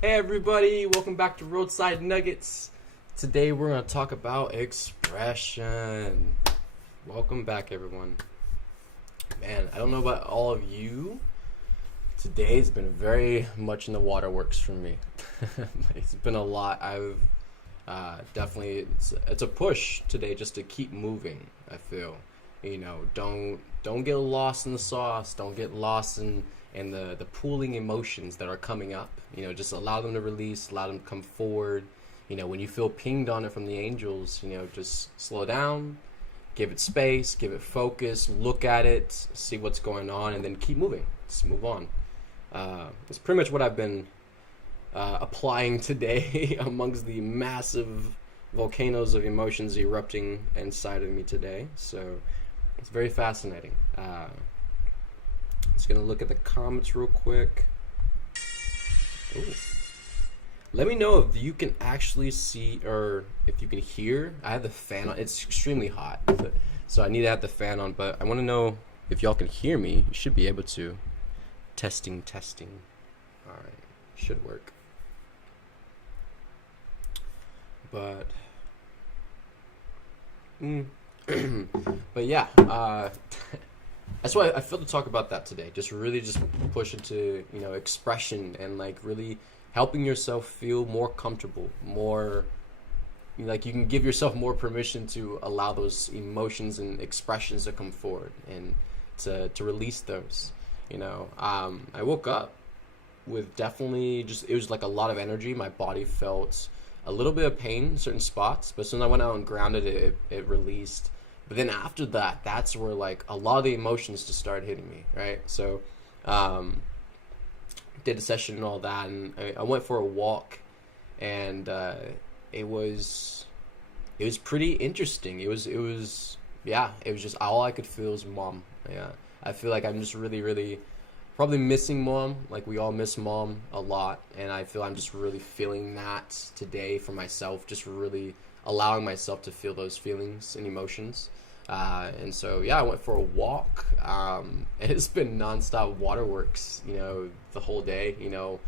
Hey everybody, welcome back to Roadside Nuggets. Today we're going to talk about expression. Welcome back everyone. Man, I don't know about all of you. Today's been very much in the waterworks for me. It's been a lot. I've definitely, it's a push today just to keep moving, I feel. Don't get lost in the sauce. Don't get lost in the pooling emotions that are coming up. Just allow them to release, allow them to come forward. When you feel pinged on it from the angels, just slow down, give it space, give it focus, look at it, see what's going on, and then keep moving. Just move on. It's pretty much what I've been applying today amongst the massive volcanoes of emotions erupting inside of me today. So it's very fascinating. Just gonna look at the comments real quick. Ooh. Let me know if you can actually see or if you can hear. I have the fan on. It's extremely hot, so I need to have the fan on. But I want to know if y'all can hear me. You should be able to. Testing. All right, should work. But, but yeah. That's why I feel to talk about that today. Just really just push into, expression and like really helping yourself feel more comfortable, more like you can give yourself more permission to allow those emotions and expressions to come forward and to release those. I woke up with definitely it was like a lot of energy. My body felt a little bit of pain in certain spots, but soon I went out and grounded it released. But then after that, that's where like a lot of the emotions just started hitting me, right? So, did a session and all that, and I went for a walk, and it was pretty interesting. It was just all I could feel was mom. Yeah, I feel like I'm just really, really probably missing mom. Like we all miss mom a lot, and I feel I'm just really feeling that today for myself. Just really allowing myself to feel those feelings and emotions. And so, I went for a walk. And it's been nonstop waterworks, the whole day, and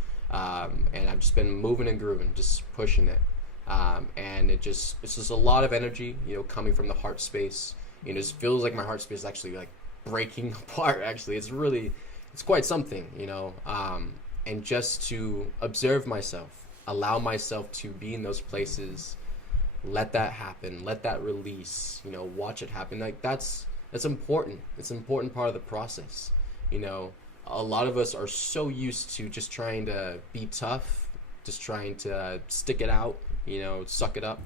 I've just been moving and grooving, just pushing it. And it's just a lot of energy, coming from the heart space. It just feels like my heart space is actually like breaking apart. Actually, it's quite something, and just to observe myself, allow myself to be in those places, let that happen, let that release, watch it happen. Like that's important. It's an important part of the process. A lot of us are so used to just trying to be tough, just trying to stick it out, suck it up,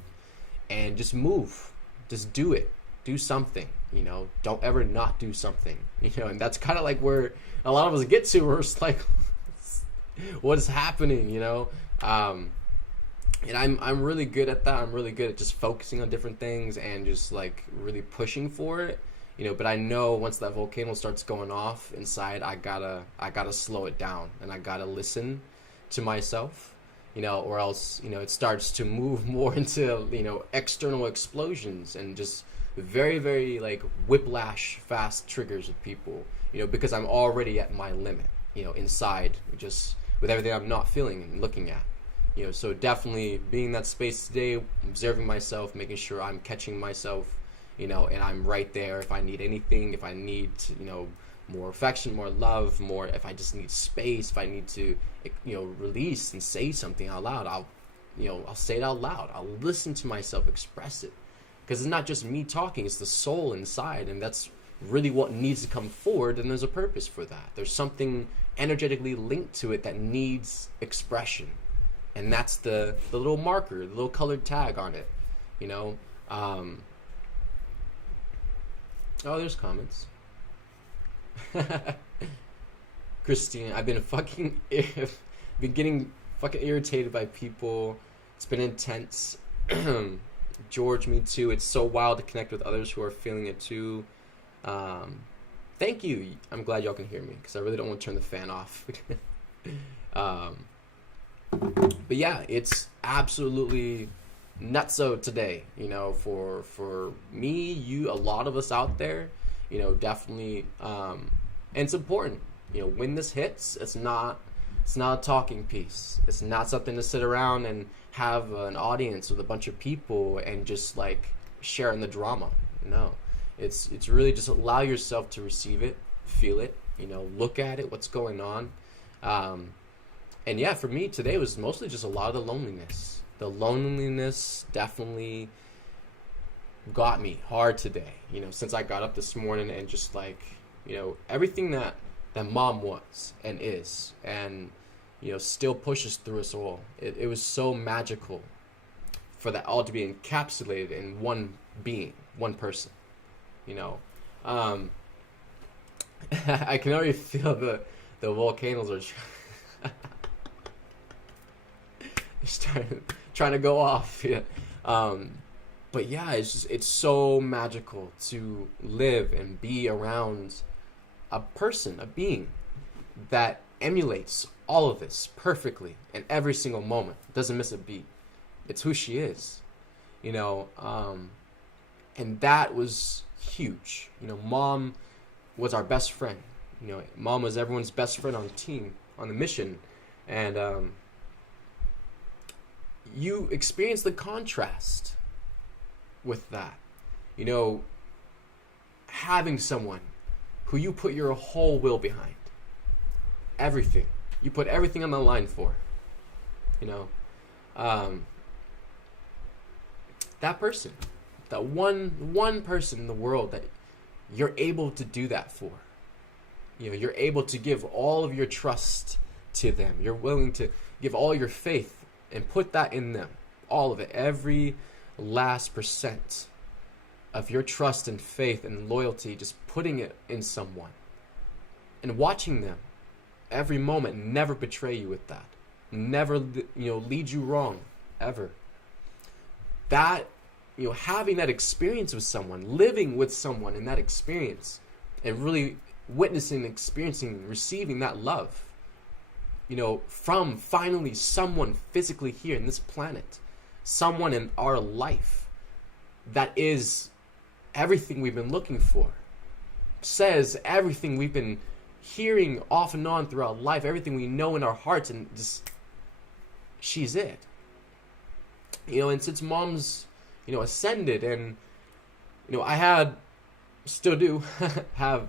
and just move, just do it, do something, don't ever not do something, and that's kind of like where a lot of us get to, where it's like, what is happening, and I'm really good at that. I'm really good at just focusing on different things and just like really pushing for it, but I know once that volcano starts going off inside, I gotta slow it down, and I gotta listen to myself, or else, it starts to move more into, external explosions and just very, very like whiplash fast triggers with people, because I'm already at my limit, inside, just with everything I'm not feeling and looking at. So definitely being in that space today, observing myself, making sure I'm catching myself, and I'm right there if I need anything, if I need, more affection, more love, more, if I just need space, if I need to, release and say something out loud, I'll say it out loud. I'll listen to myself express it, because it's not just me talking, it's the soul inside, and that's really what needs to come forward, and there's a purpose for that. There's something energetically linked to it that needs expression. And that's the little marker, the little colored tag on it, Oh, there's comments. Christine, I've been getting fucking irritated by people. It's been intense. George, me too. It's so wild to connect with others who are feeling it too. Thank you. I'm glad y'all can hear me, because I really don't want to turn the fan off. But yeah, it's absolutely nutso today, for me, you, a lot of us out there, definitely, and it's important, when this hits, it's not It's not a talking piece. It's not something to sit around and have an audience with a bunch of people and just like share in the drama. No, it's really just allow yourself to receive it, feel it, look at it, what's going on. And yeah, for me today was mostly just a lot of the loneliness. The loneliness definitely got me hard today, since I got up this morning, and just like, everything that mom was and is, and, still pushes through us all. It was so magical for that all to be encapsulated in one being, one person, I can already feel the volcanoes are trying to go off. Yeah. But yeah, it's so magical to live and be around a person, a being that emulates all of this perfectly in every single moment. Doesn't miss a beat. It's who she is, and that was huge. Mom was our best friend. Mom was everyone's best friend on the team, on the mission, and you experience the contrast with that. Having someone who you put your whole will behind, everything. You put everything on the line for, that person, that one person in the world that you're able to do that for. You're able to give all of your trust to them. You're willing to give all your faith and put that in them. All of it. Every last percent of your trust and faith and loyalty, just putting it in someone. And watching them every moment never betray you with that. Never, lead you wrong. Ever. That, having that experience with someone, living with someone in that experience, and really witnessing, experiencing, receiving that love, from finally someone physically here in this planet, someone in our life that is everything we've been looking for, says everything we've been hearing off and on throughout life, everything we know in our hearts, and just, she's it. And since mom's, ascended, and, I had, still do, have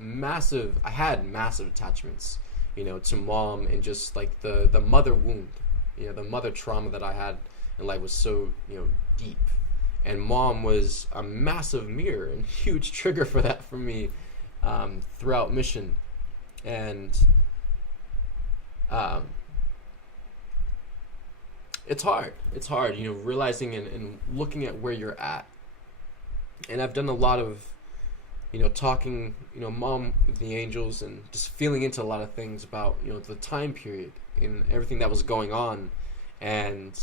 massive attachments, to mom, and just like the mother wound, the mother trauma that I had in life was so, deep. And mom was a massive mirror and huge trigger for that for me, throughout mission. And it's hard, realizing and looking at where you're at. And I've done a lot of, talking, mom with the angels, and just feeling into a lot of things about, the time period and everything that was going on. And,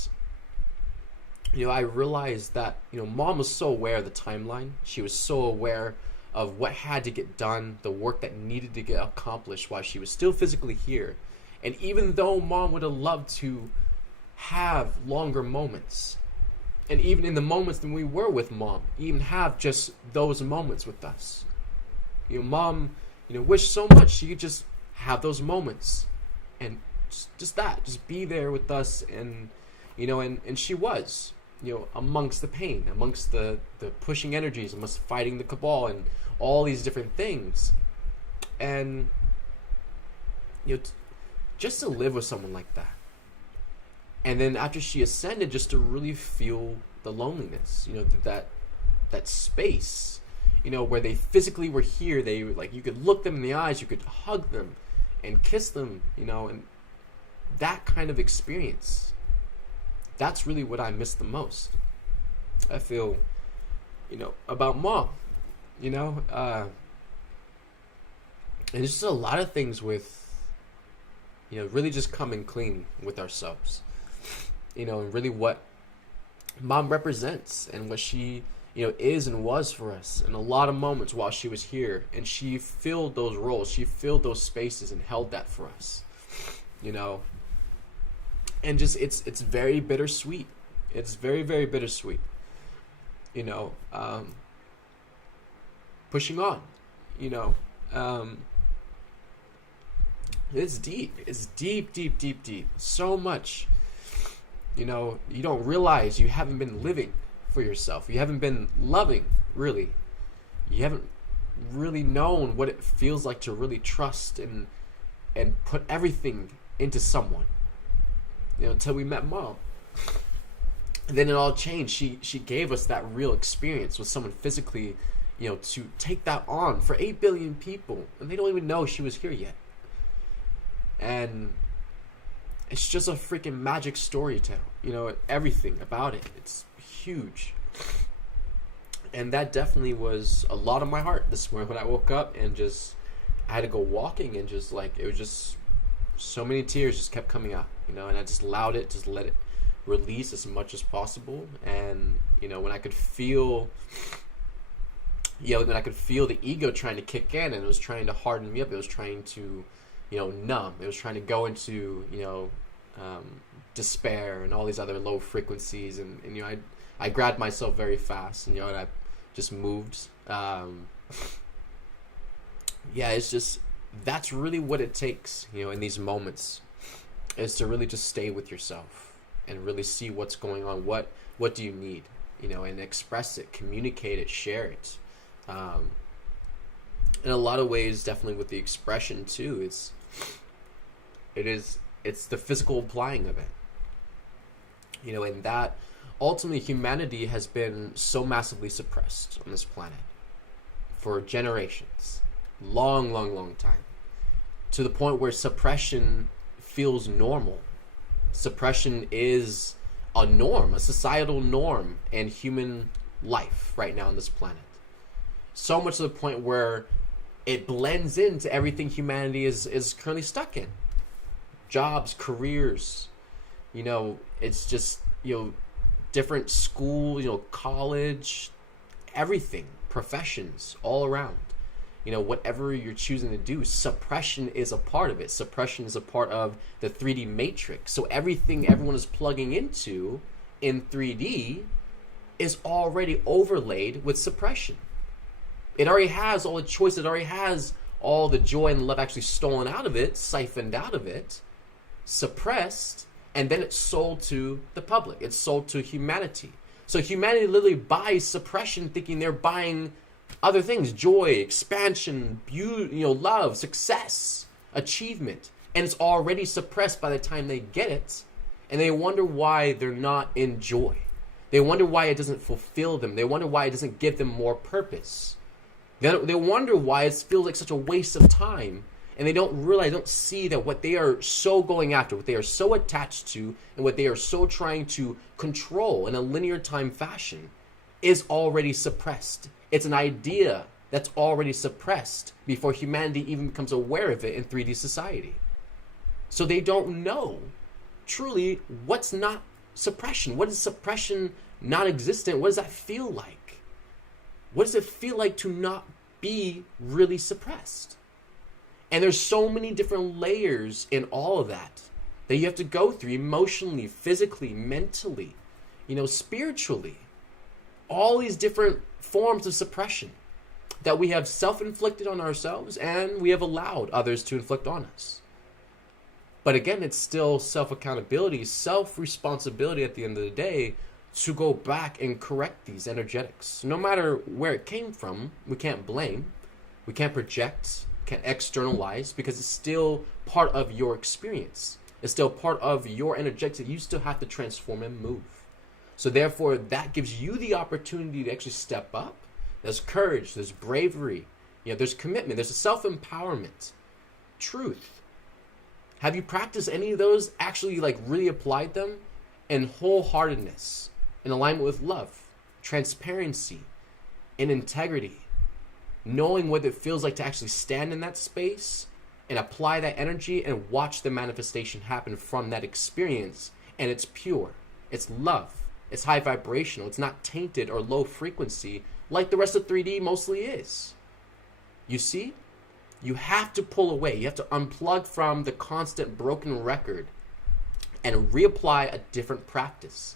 I realized that, mom was so aware of the timeline. She was so aware of what had to get done, the work that needed to get accomplished while she was still physically here. And even though mom would have loved to have longer moments, and even in the moments that we were with mom, even have just those moments with us, mom, wished so much she could just have those moments, and just be there with us. And and she was, amongst the pain, amongst the pushing energies, amongst fighting the cabal and all these different things. And just to live with someone like that, and then after she ascended, just to really feel the loneliness, that space, where they physically were here. They were like, you could look them in the eyes, you could hug them and kiss them, and that kind of experience. That's really what I miss the most. I feel, about mom, and it's just a lot of things with, really just coming clean with ourselves, and really what mom represents and what she, is and was for us in a lot of moments while she was here. And she filled those roles, she filled those spaces and held that for us, and just, it's very bittersweet. It's very, very bittersweet, pushing on, It's deep. It's deep, deep, deep, deep. So much. You know, you don't realize you haven't been living for yourself. You haven't been loving, really. You haven't really known what it feels like to really trust and put everything into someone. You know, until we met Mom. And then it all changed. She gave us that real experience with someone physically, you know, to take that on for 8 billion people. And they don't even know she was here yet. And it's just a freaking magic story to tell. You know, everything about it. It's huge. And that definitely was a lot of my heart this morning when I woke up and just, I had to go walking and just like, it was just, so many tears just kept coming out, you know, and I just allowed it, just let it release as much as possible. And, you know, when I could feel, when I could feel the ego trying to kick in and it was trying to harden me up, it was trying to, you know, numb, it was trying to go into, you know, despair and all these other low frequencies. And you know, I grabbed myself very fast, and, you know, and I just moved. It's just, that's really what it takes, you know, in these moments, is to really just stay with yourself and really see what's going on. What do you need, you know, and express it, communicate it, share it. In a lot of ways, definitely with the expression too, it's the physical applying of it, you know, and that ultimately humanity has been so massively suppressed on this planet for generations. Long, long, long time. To the point where suppression feels normal. Suppression is a norm, a societal norm in human life right now on this planet. So much to the point where it blends into everything humanity is currently stuck in. Jobs, careers, you know, it's just, you know, different school, you know, college, everything, professions, all around. You know, whatever you're choosing to do, suppression is a part of it. Suppression is a part of the 3D matrix. So everything everyone is plugging into in 3D is already overlaid with suppression. It already has all the choice. It already has all the joy and love actually stolen out of it, siphoned out of it, suppressed, and then it's sold to the public. It's sold to humanity. So humanity literally buys suppression thinking they're buying other things, joy, expansion, beauty, you know, love, success, achievement. And it's already suppressed by the time they get it. And they wonder why they're not in joy. They wonder why it doesn't fulfill them. They wonder why it doesn't give them more purpose. They wonder why it feels like such a waste of time. And they don't realize, don't see that what they are so going after, what they are so attached to, and what they are so trying to control in a linear time fashion is already suppressed. It's an idea that's already suppressed before humanity even becomes aware of it in 3D society. So they don't know truly what's not suppression. What is suppression non-existent? What does that feel like? What does it feel like to not be really suppressed? And there's so many different layers in all of that you have to go through emotionally, physically, mentally, you know, spiritually. All these different forms of suppression that we have self-inflicted on ourselves and we have allowed others to inflict on us. But again, it's still self-accountability, self-responsibility at the end of the day to go back and correct these energetics. No matter where it came from, we can't blame, we can't project, can't externalize, because it's still part of your experience. It's still part of your energetics that you still have to transform and move. So therefore, that gives you the opportunity to actually step up. There's courage, there's bravery, you know, there's commitment, there's a self-empowerment, truth. Have you practiced any of those, actually like really applied them? In wholeheartedness, in alignment with love, transparency, in integrity, knowing what it feels like to actually stand in that space and apply that energy and watch the manifestation happen from that experience. And it's pure, it's love, it's high vibrational, it's not tainted or low frequency like the rest of 3D mostly is. You see? You have to pull away. You have to unplug from the constant broken record and reapply a different practice,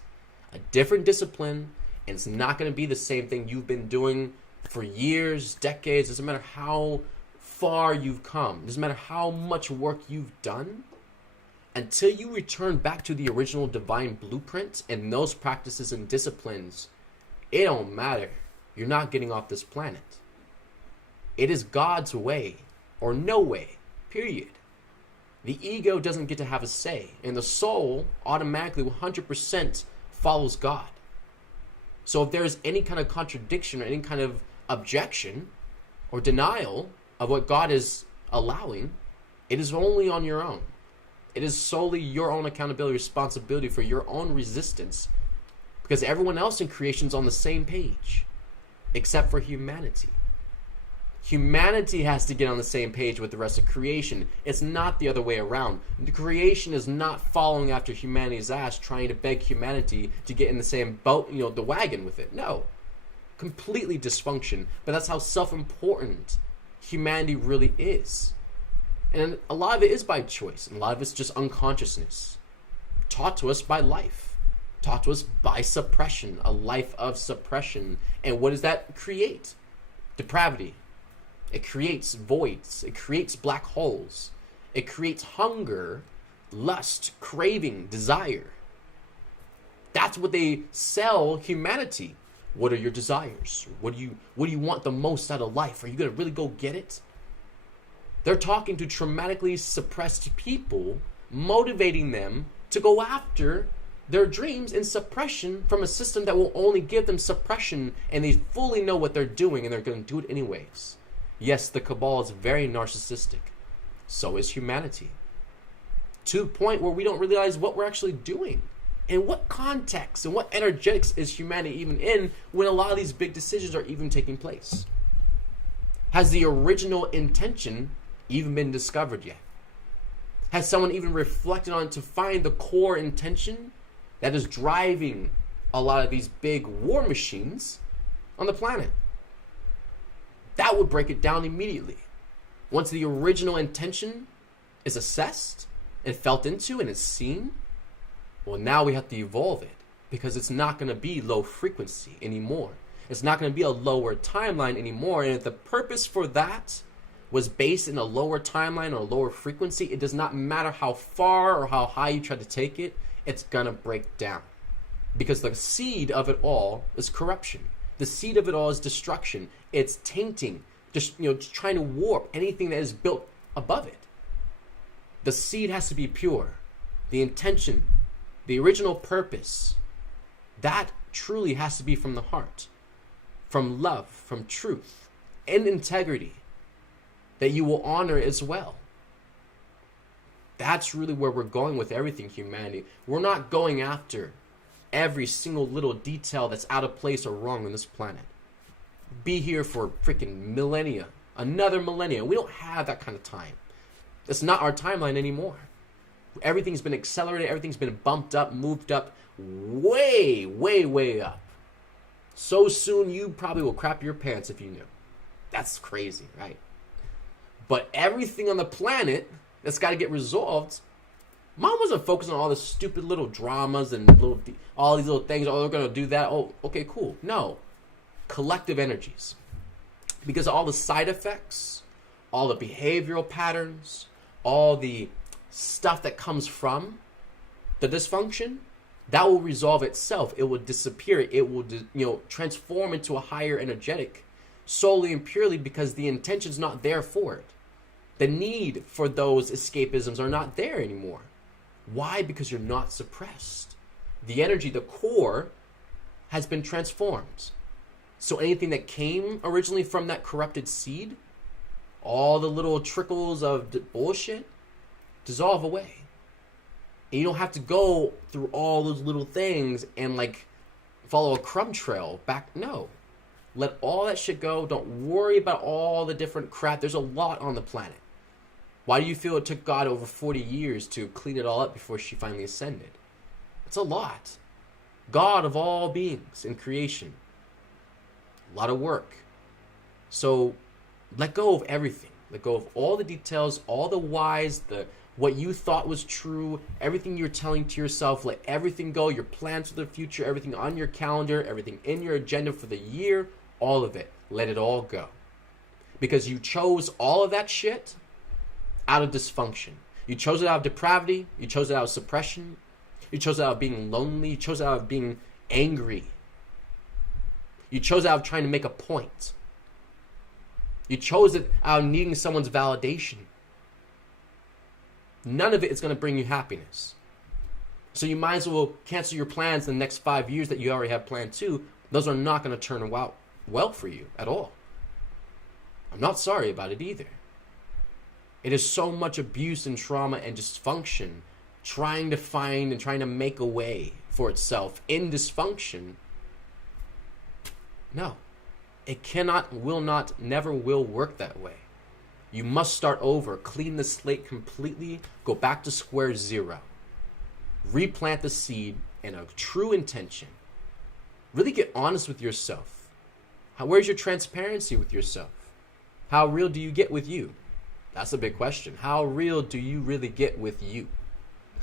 a different discipline, and it's not going to be the same thing you've been doing for years, decades. Doesn't matter how far you've come, doesn't matter how much work you've done, until you return back to the original divine blueprint and those practices and disciplines, it don't matter. You're not getting off this planet. It is God's way or no way, period. The ego doesn't get to have a say, and the soul automatically 100% follows God. So if there's any kind of contradiction or any kind of objection or denial of what God is allowing, it is only on your own. It is solely your own accountability, responsibility for your own resistance, because everyone else in creation is on the same page, except for humanity. Humanity has to get on the same page with the rest of creation. It's not the other way around. The creation is not following after humanity's ass, trying to beg humanity to get in the same boat, the wagon with it. No. Completely dysfunction. But that's how self-important humanity really is. And a lot of it is by choice, and a lot of it's just unconsciousness. Taught to us by life. Taught to us by suppression. A life of suppression. And what does that create? Depravity. It creates voids. It creates black holes. It creates hunger, lust, craving, desire. That's what they sell humanity. What are your desires? What do you want the most out of life? Are you going to really go get it? They're talking to traumatically suppressed people, motivating them to go after their dreams in suppression from a system that will only give them suppression, and they fully know what they're doing and they're going to do it anyways. Yes, the cabal is very narcissistic. So is humanity. To the point where we don't realize what we're actually doing. And what context and what energetics is humanity even in when a lot of these big decisions are even taking place? Has the original intention even been discovered yet? Has someone even reflected on it to find the core intention that is driving a lot of these big war machines on the planet? That would break it down immediately. Once the original intention is assessed and felt into and is seen, well, now we have to evolve it, because it's not going to be low frequency anymore. It's not going to be a lower timeline anymore. And if the purpose for that was based in a lower timeline or a lower frequency, it does not matter how far or how high you try to take it, it's going to break down. Because the seed of it all is corruption. The seed of it all is destruction. It's tainting, just trying to warp anything that is built above it. The seed has to be pure. The intention, the original purpose, that truly has to be from the heart, from love, from truth, and integrity, that you will honor as well. That's really where we're going with everything, humanity. We're not going after every single little detail that's out of place or wrong on this planet. Be here for freaking millennia, another millennia. We don't have that kind of time. It's not our timeline anymore. Everything's been accelerated. Everything's been bumped up, moved up, way, way, way up. So soon you probably will crap your pants if you knew. That's crazy, right? But everything on the planet that's got to get resolved, Mom wasn't focusing on all the stupid little dramas and all these little things. Oh, they're going to do that. Oh, okay, cool. No. Collective energies. Because all the side effects, all the behavioral patterns, all the stuff that comes from the dysfunction, that will resolve itself. It will disappear. It will transform into a higher energetic solely and purely because the intention's not there for it. The need for those escapisms are not there anymore. Why? Because you're not suppressed. The energy, the core, has been transformed. So anything that came originally from that corrupted seed, all the little trickles of bullshit, dissolve away. And you don't have to go through all those little things and follow a crumb trail back. No. Let all that shit go. Don't worry about all the different crap. There's a lot on the planet. Why do you feel it took God over 40 years to clean it all up before she finally ascended? It's a lot. God of all beings in creation. A lot of work. So let go of everything. Let go of all the details, all the whys, what you thought was true, everything you're telling to yourself. Let everything go, your plans for the future, everything on your calendar, everything in your agenda for the year, all of it. Let it all go. because you chose all of that shit out of dysfunction. You chose it out of depravity. You chose it out of suppression. You chose it out of being lonely. You chose it out of being angry. You chose it out of trying to make a point. You chose it out of needing someone's validation. None of it is going to bring you happiness. So you might as well cancel your plans in the next 5 years that you already have planned too. Those are not going to turn out well for you at all. I'm not sorry about it either. It is so much abuse and trauma and dysfunction trying to find and trying to make a way for itself in dysfunction. No, it cannot, will not, never will work that way. You must start over, clean the slate completely, go back to square zero, replant the seed in a true intention. Really get honest with yourself. Where's your transparency with yourself? How real do you get with you? That's a big question. How real do you really get with you?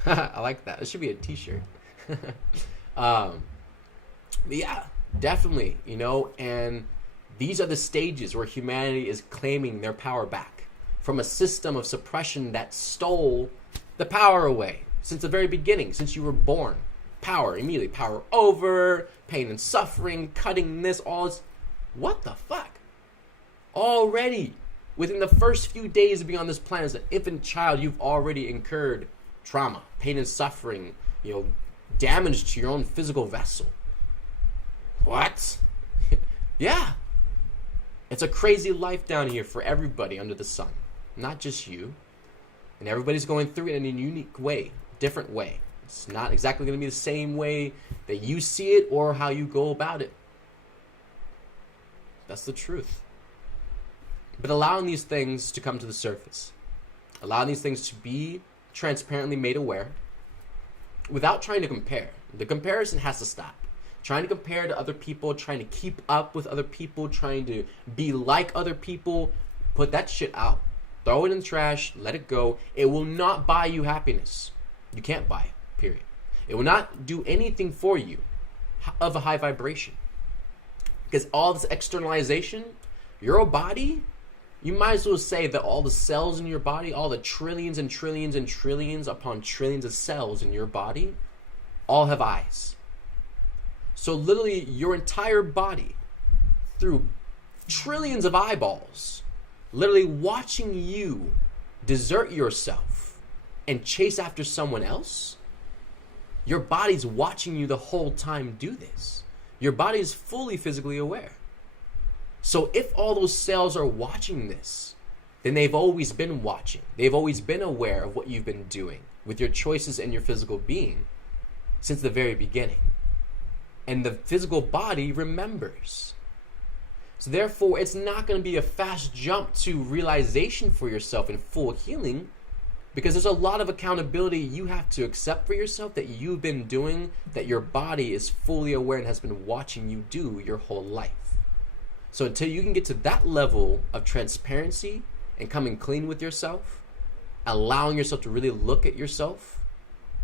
I like that. It should be a t-shirt. Yeah, definitely, and these are the stages where humanity is claiming their power back from a system of suppression that stole the power away since the very beginning, since you were born. Power, immediately, power over, pain and suffering, cutting this, all this. What the fuck? Already, within the first few days of being on this planet as an infant child, you've already incurred trauma, pain and suffering, damage to your own physical vessel. What? Yeah. It's a crazy life down here for everybody under the sun. Not just you. And everybody's going through it in a unique way, different way. It's not exactly going to be the same way that you see it or how you go about it. That's the truth. But allowing these things to come to the surface, allowing these things to be transparently made aware without trying to compare. The comparison has to stop. Trying to compare to other people, trying to keep up with other people, trying to be like other people, put that shit out. Throw it in the trash, let it go. It will not buy you happiness. You can't buy it, period. It will not do anything for you of a high vibration. Because all this externalization, your body, you might as well say that all the cells in your body, all the trillions and trillions and trillions upon trillions of cells in your body, all have eyes. So literally your entire body, through trillions of eyeballs, literally watching you desert yourself and chase after someone else, your body's watching you the whole time do this. Your body is fully physically aware. So if all those cells are watching this, then they've always been watching. They've always been aware of what you've been doing with your choices and your physical being since the very beginning. And the physical body remembers. So therefore, it's not going to be a fast jump to realization for yourself and full healing, because there's a lot of accountability you have to accept for yourself that you've been doing, that your body is fully aware and has been watching you do your whole life. So until you can get to that level of transparency and coming clean with yourself, allowing yourself to really look at yourself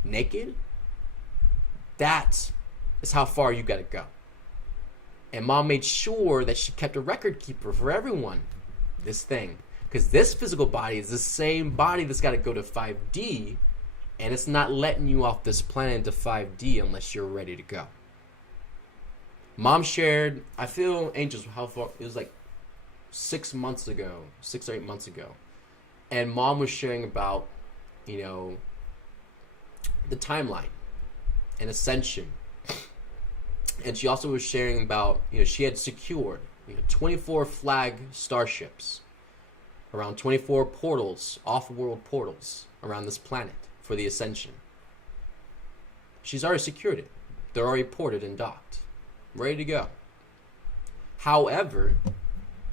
naked, that is how far you got to go. And mom made sure that she kept a record keeper for everyone. This thing. Because this physical body is the same body that's got to go to 5D, and it's not letting you off this planet into 5D unless you're ready to go. Mom shared, I feel, Angels, how far, it was like 6 months ago, 6 or 8 months ago. And mom was sharing about, the timeline and ascension. And she also was sharing about, she had secured 24 flag starships, around 24 portals, off-world portals around this planet for the ascension. She's already secured it. They're already ported and docked, ready to go. However,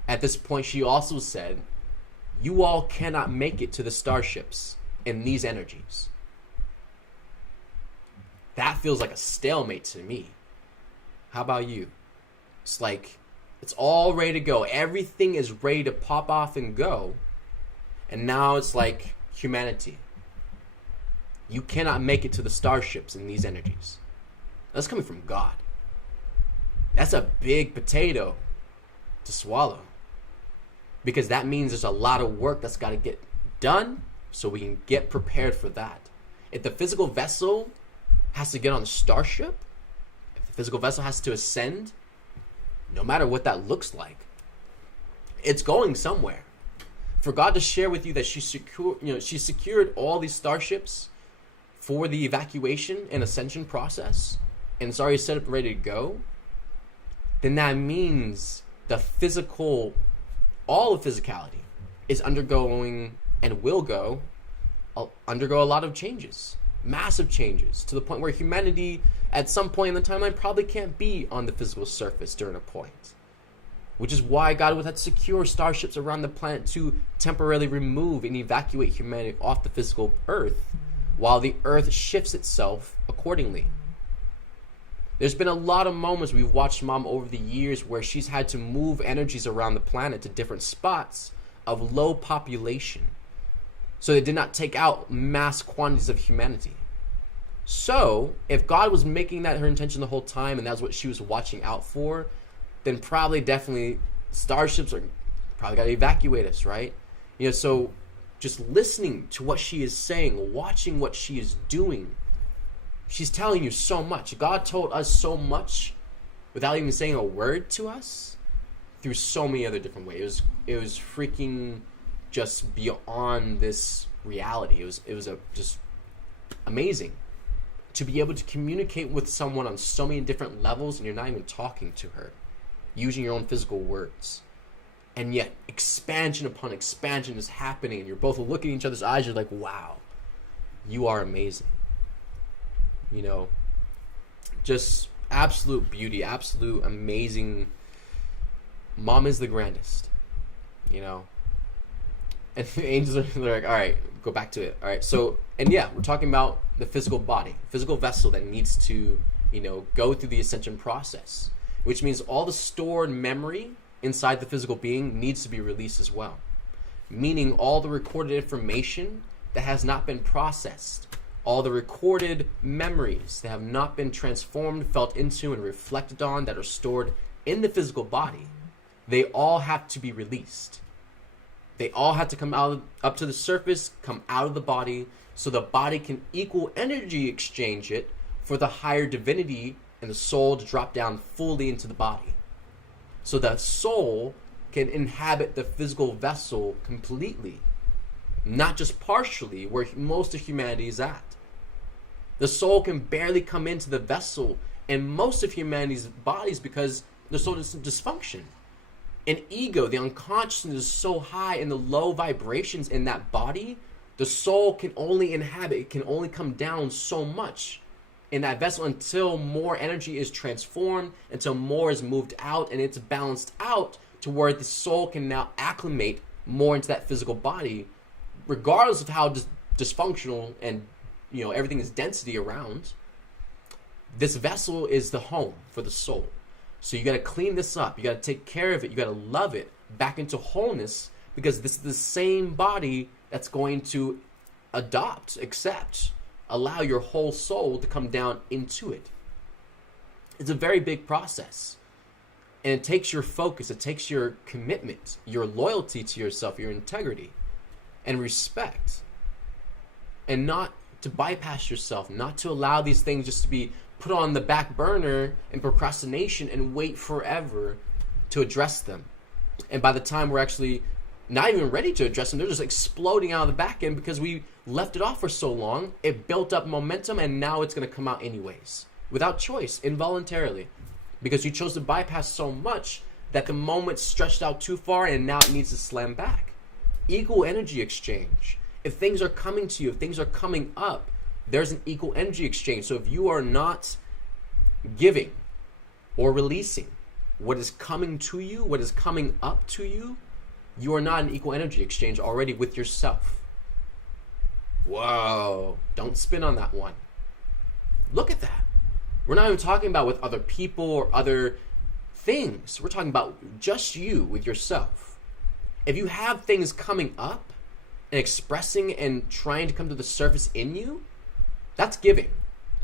at this point, she also said, you all cannot make it to the starships in these energies. That feels like a stalemate to me. How about you? It's like, it's all ready to go. Everything is ready to pop off and go. And now it's like humanity. You cannot make it to the starships in these energies. That's coming from God. That's a big potato to swallow. because that means there's a lot of work that's got to get done so we can get prepared for that. If the physical vessel has to get on the starship, if the physical vessel has to ascend, no matter what that looks like, it's going somewhere. For God to share with you that she secured all these starships for the evacuation and ascension process, and it's already set up ready to go, then that means the physical, all of physicality is undergoing and will undergo a lot of changes, massive changes, to the point where humanity at some point in the timeline probably can't be on the physical surface during a point. Which is why God would have to secure starships around the planet to temporarily remove and evacuate humanity off the physical earth while the earth shifts itself accordingly. There's been a lot of moments we've watched Mom over the years where she's had to move energies around the planet to different spots of low population, so they did not take out mass quantities of humanity. So, if God was making that her intention the whole time and that's what she was watching out for, then definitely starships are probably got to evacuate us, right? So just listening to what she is saying, watching what she is doing, she's telling you so much. God told us so much without even saying a word to us through so many other different ways. It was freaking just beyond this reality. It was just amazing to be able to communicate with someone on so many different levels and you're not even talking to her, using your own physical words. And yet expansion upon expansion is happening and you're both looking in each other's eyes. You're like, wow, you are amazing. Just absolute beauty, absolute amazing. Mom is the grandest, And the angels are like, all right, go back to it. All right, so, and yeah, we're talking about the physical body, physical vessel that needs to, go through the ascension process, which means all the stored memory inside the physical being needs to be released as well. Meaning all the recorded information that has not been processed, all the recorded memories that have not been transformed, felt into, and reflected on that are stored in the physical body, they all have to be released. They all have to come up to the surface, come out of the body, so the body can equal energy exchange it for the higher divinity and the soul to drop down fully into the body. So the soul can inhabit the physical vessel completely, not just partially, where most of humanity is at. The soul can barely come into the vessel in most of humanity's bodies because the soul is dysfunction. And ego, the unconsciousness, is so high in the low vibrations in that body, the soul can only inhabit, it can only come down so much in that vessel until more energy is transformed, until more is moved out and it's balanced out to where the soul can now acclimate more into that physical body, regardless of how dysfunctional and everything is density around. This vessel is the home for the soul. So you got to clean this up. You got to take care of it. You got to love it back into wholeness, because this is the same body that's going to accept, allow your whole soul to come down into it. It's a very big process. And it takes your focus. It takes your commitment, your loyalty to yourself, your integrity, and respect. And not to bypass yourself, not to allow these things just to be put on the back burner in procrastination and wait forever to address them. And by the time we're actually not even ready to address them, they're just exploding out of the back end because we left it off for so long. It built up momentum and now it's going to come out anyways, without choice, involuntarily, because you chose to bypass so much that the moment stretched out too far and now it needs to slam back. Equal energy exchange. If things are coming to you, if things are coming up, there's an equal energy exchange. So if you are not giving or releasing what is coming to you, what is coming up to you, you are not in equal energy exchange already with yourself. Whoa, don't spin on that one. Look at that. We're not even talking about with other people or other things. We're talking about just you with yourself. If you have things coming up and expressing and trying to come to the surface in you, that's giving,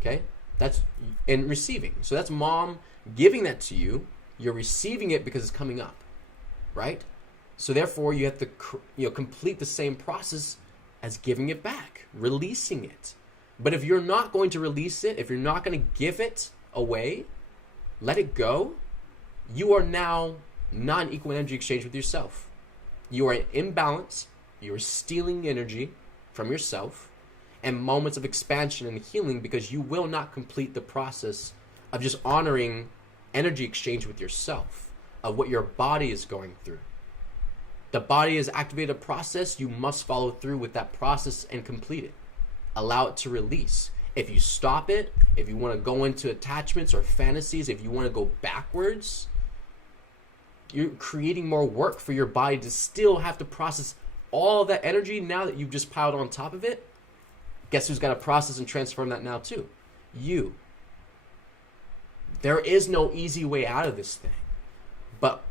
okay? That's and receiving. So that's mom giving that to you. You're receiving it because it's coming up, right? So therefore, you have to complete the same process as giving it back, releasing it. But if you're not going to release it, if you're not going to give it away, let it go, you are now not in equal energy exchange with yourself. You are in imbalance. You are stealing energy from yourself and moments of expansion and healing, because you will not complete the process of just honoring energy exchange with yourself, of what your body is going through. The body has activated a process. You must follow through with that process and complete it. Allow it to release. If you stop it, if you want to go into attachments or fantasies, if you want to go backwards, you're creating more work for your body to still have to process all that energy now that you've just piled on top of it. Guess who's got to process and transform that now too? You. There is no easy way out of this thing. But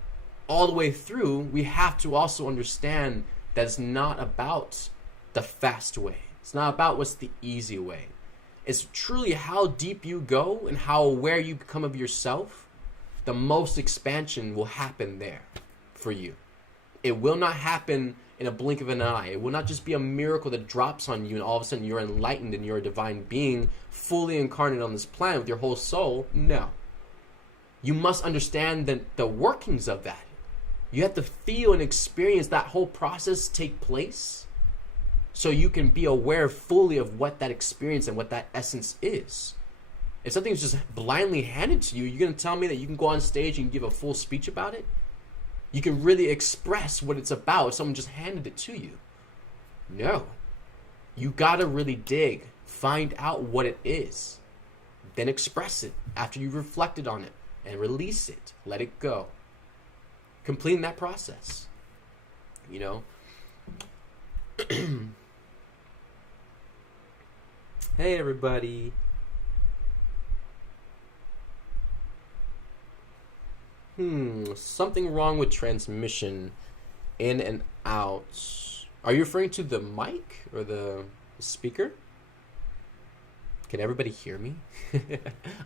all the way through, we have to also understand that it's not about the fast way. It's not about what's the easy way. It's truly how deep you go and how aware you become of yourself. The most expansion will happen there for you. It will not happen in a blink of an eye. It will not just be a miracle that drops on you and all of a sudden you're enlightened and you're a divine being fully incarnate on this planet with your whole soul. No. You must understand the workings of that. You have to feel and experience that whole process take place so you can be aware fully of what that experience and what that essence is. If something's just blindly handed to you, you're going to tell me that you can go on stage and give a full speech about it? You can really express what it's about if someone just handed it to you. No. You got to really dig, find out what it is, then express it after you've reflected on it and release it, let it go. Completing that process, you know. Hey everybody. Something wrong with transmission in and out. Are you referring to the mic or the speaker? Can everybody hear me?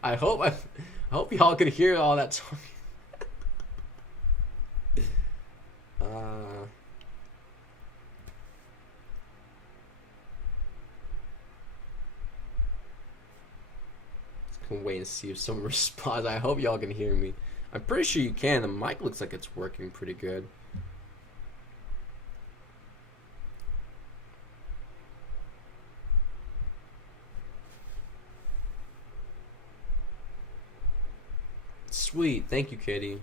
I hope y'all could hear all that talking. Can wait and see if someone responds. I hope y'all can hear me. I'm pretty sure you can. The mic looks like it's working pretty good. Sweet, thank you, Kitty.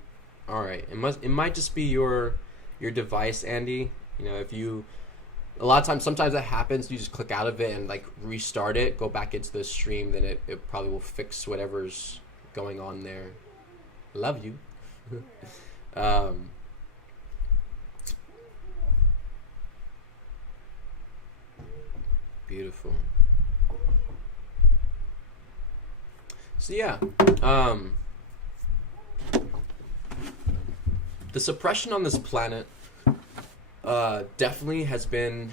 All right, it might just be your device, Andy. You know, if you a lot of times, sometimes that happens. You just click out of it and like restart it, go back into the stream. Then it probably will fix whatever's going on there. Love you. Beautiful. So yeah, the suppression on this planet definitely has been,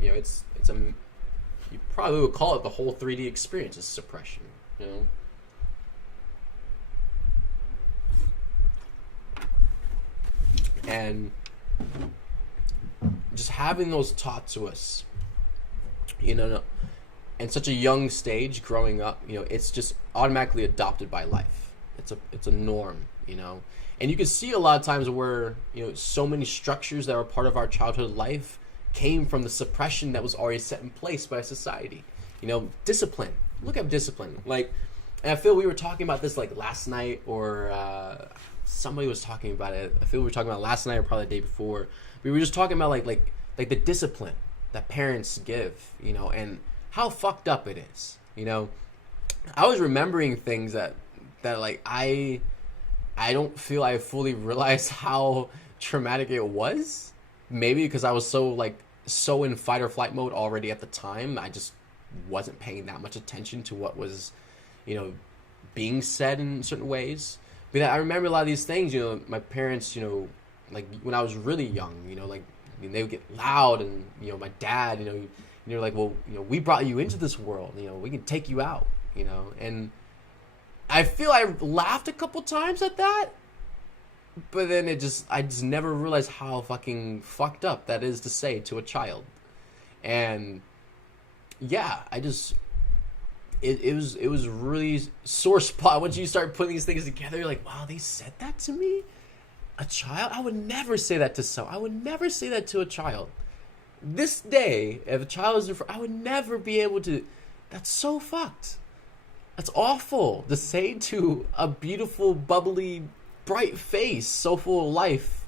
you know, it's a, you probably would call it the whole 3D experience is suppression, you know. And just having those taught to us, you know, in such a young stage growing up, you know, it's just automatically adopted by life. It's a norm, you know. And you can see a lot of times where, you know, so many structures that were part of our childhood life came from the suppression that was already set in place by society. You know, discipline. Look at discipline. Like, and I feel we were talking about this like last night, or somebody was talking about it. I feel we were talking about last night or probably the day before. We were just talking about like the discipline that parents give, you know, and how fucked up it is. You know, I was remembering things that like I don't feel I fully realized how traumatic it was. Maybe because I was so in fight or flight mode already at the time. I just wasn't paying that much attention to what was, you know, being said in certain ways. But I remember a lot of these things, you know, my parents, you know, like when I was really young, you know, like they would get loud, and, you know, my dad, you know, you're like, well, you know, we brought you into this world, you know, we can take you out, you know. And I feel I laughed a couple times at that, But then I just never realized how fucking fucked up that is to say to a child. And yeah, it was really sore spot once you start putting these things together. You're like, wow, they said that to me? A child? I would never say that to someone. I would never say that to a child. This day, if a child was in front, I would never be able to. That's so fucked. That's awful to say to a beautiful, bubbly, bright face, so full of life.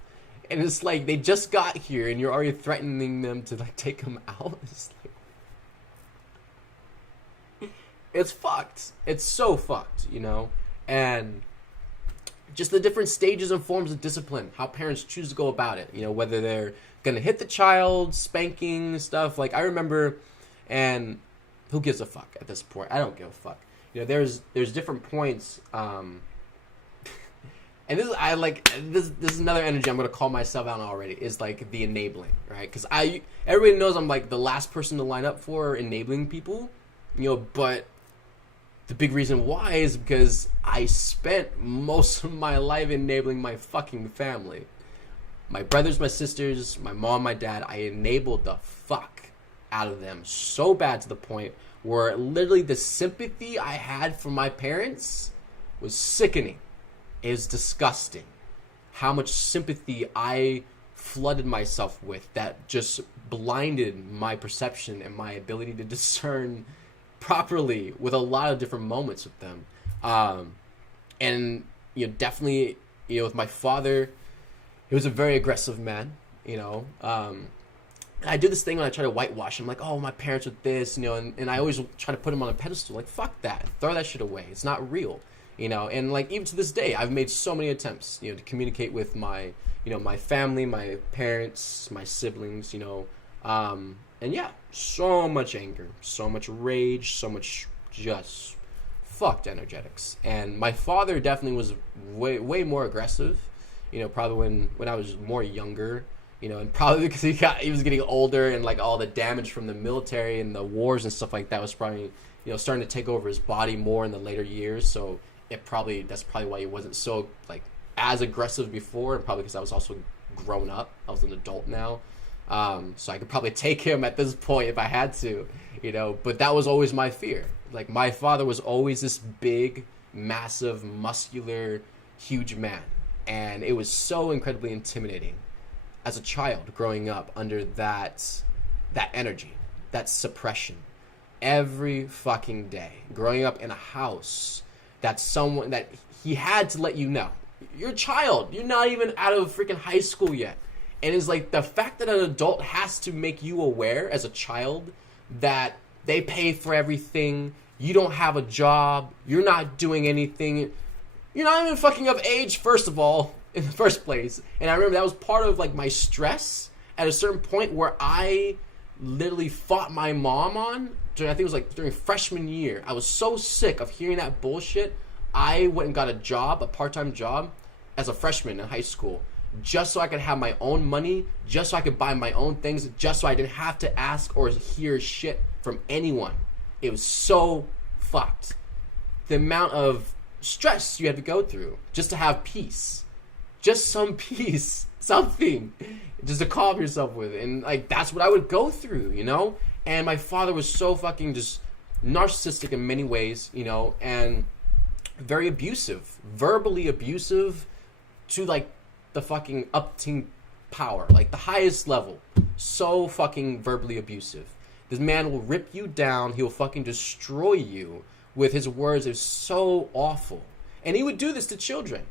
And it's like they just got here and you're already threatening them to like take them out. It's like, it's fucked. It's so fucked, you know? And just the different stages and forms of discipline, how parents choose to go about it, you know, whether they're gonna hit the child, spanking, stuff. Like I remember, and who gives a fuck at this point? I don't give a fuck. You know, there's different points, and this is another energy I'm gonna call myself out on already, is like the enabling, right? Because everybody knows I'm like the last person to line up for enabling people, you know, but the big reason why is because I spent most of my life enabling my fucking family. My brothers, my sisters, my mom, my dad, I enabled the fuck out of them so bad to the point where literally the sympathy I had for my parents was sickening. It was disgusting how much sympathy I flooded myself with that just blinded my perception and my ability to discern properly with a lot of different moments with them. And, you know, definitely, you know, with my father, he was a very aggressive man, you know. I do this thing when I try to whitewash him, like, oh, my parents were this, you know, and I always try to put him on a pedestal, like, fuck that, throw that shit away, it's not real, you know. And like even to this day, I've made so many attempts, you know, to communicate with my, you know, my family, my parents, my siblings, you know, and yeah, so much anger, so much rage, so much just fucked energetics. And my father definitely was way more aggressive, you know, probably when I was more younger. You know, and probably because he was getting older and like all the damage from the military and the wars and stuff like that was probably, you know, starting to take over his body more in the later years. So that's probably why he wasn't so like as aggressive before, and probably because I was also grown up. I was an adult now, so I could probably take him at this point if I had to, you know. But that was always my fear. Like my father was always this big, massive, muscular, huge man, and it was so incredibly intimidating as a child growing up under that energy, that suppression, every fucking day, growing up in a house that someone that he had to let you know, you're a child, you're not even out of freaking high school yet. And it's like the fact that an adult has to make you aware as a child that they pay for everything, you don't have a job, you're not doing anything, you're not even fucking of age, first of all, in the first place. And I remember that was part of like my stress at a certain point where I literally fought my mom on during, I think it was like during freshman year. I was so sick of hearing that bullshit. I went and got a job, a part-time job as a freshman in high school, just so I could have my own money, just so I could buy my own things, just so I didn't have to ask or hear shit from anyone. It was so fucked. The amount of stress you had to go through just to have peace. Just some peace, something, just to calm yourself with. And like that's what I would go through, you know. And my father was so fucking just narcissistic in many ways, you know, and very abusive, verbally abusive to like the fucking upting power, like the highest level. So fucking verbally abusive. This man will rip you down. He'll fucking destroy you with his words. It's so awful. And he would do this to children.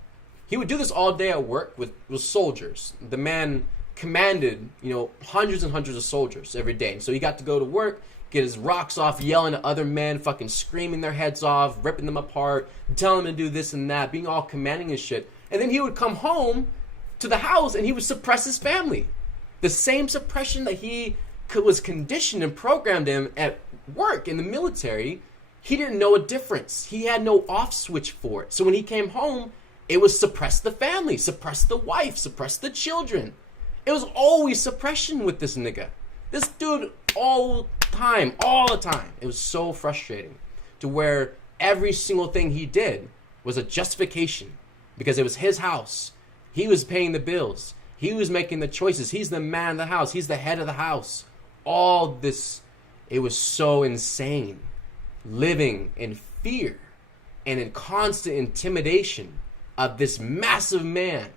He would do this all day at work with soldiers. The man commanded, you know, hundreds and hundreds of soldiers every day. So he got to go to work, get his rocks off, yelling at other men, fucking screaming their heads off, ripping them apart, telling them to do this and that, being all commanding and shit. And then he would come home to the house and he would suppress his family. The same suppression that he was conditioned and programmed in at work in the military, he didn't know a difference. He had no off switch for it. So when he came home, it was suppress the family, suppress the wife, suppress the children. It was always suppression with this nigga. This dude all the time. It was so frustrating to where every single thing he did was a justification because it was his house. He was paying the bills. He was making the choices. He's the man of the house. He's the head of the house. All this, it was so insane. Living in fear and in constant intimidation of this massive man,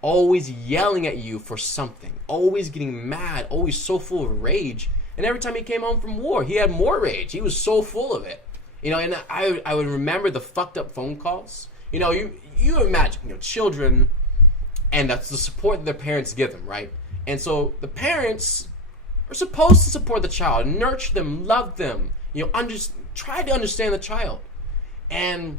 always yelling at you for something, always getting mad, always so full of rage. And every time he came home from war, he had more rage. He was so full of it. You know, and I would remember the fucked up phone calls. You know, you imagine, you know, children, and that's the support that their parents give them, right? And so the parents are supposed to support the child, nurture them, love them, you know, try to understand the child. And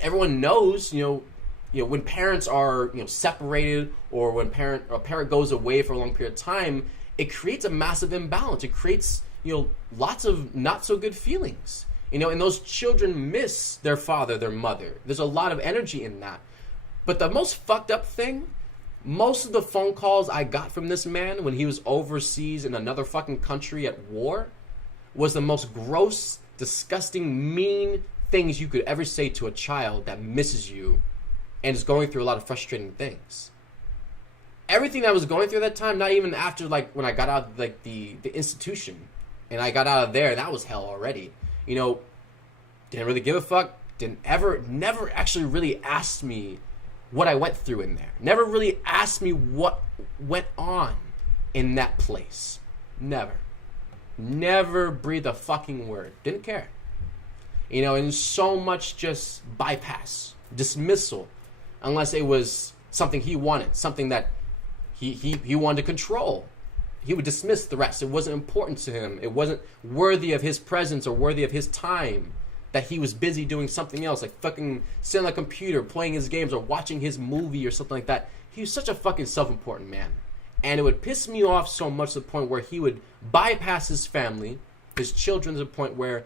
everyone knows, you know, when parents are, you know, separated, or when a parent goes away for a long period of time, it creates a massive imbalance. It creates, you know, lots of not so good feelings. You know, and those children miss their father, their mother. There's a lot of energy in that. But the most fucked up thing, most of the phone calls I got from this man when he was overseas in another fucking country at war was the most gross, disgusting, mean things you could ever say to a child that misses you and is going through a lot of frustrating things. Everything that I was going through at that time, not even after, like, when I got out of, like, the institution and I got out of there, that was hell already. You know, didn't really give a fuck, never actually really asked me what I went through in there. Never really asked me what went on in that place. Never breathed a fucking word. Didn't care. You know, and so much just bypass, dismissal, unless it was something he wanted, something that he wanted to control. He would dismiss the rest. It wasn't important to him. It wasn't worthy of his presence or worthy of his time. That he was busy doing something else, like fucking sitting on a computer, playing his games, or watching his movie or something like that. He was such a fucking self-important man. And it would piss me off so much to the point where he would bypass his family, his children, to the point where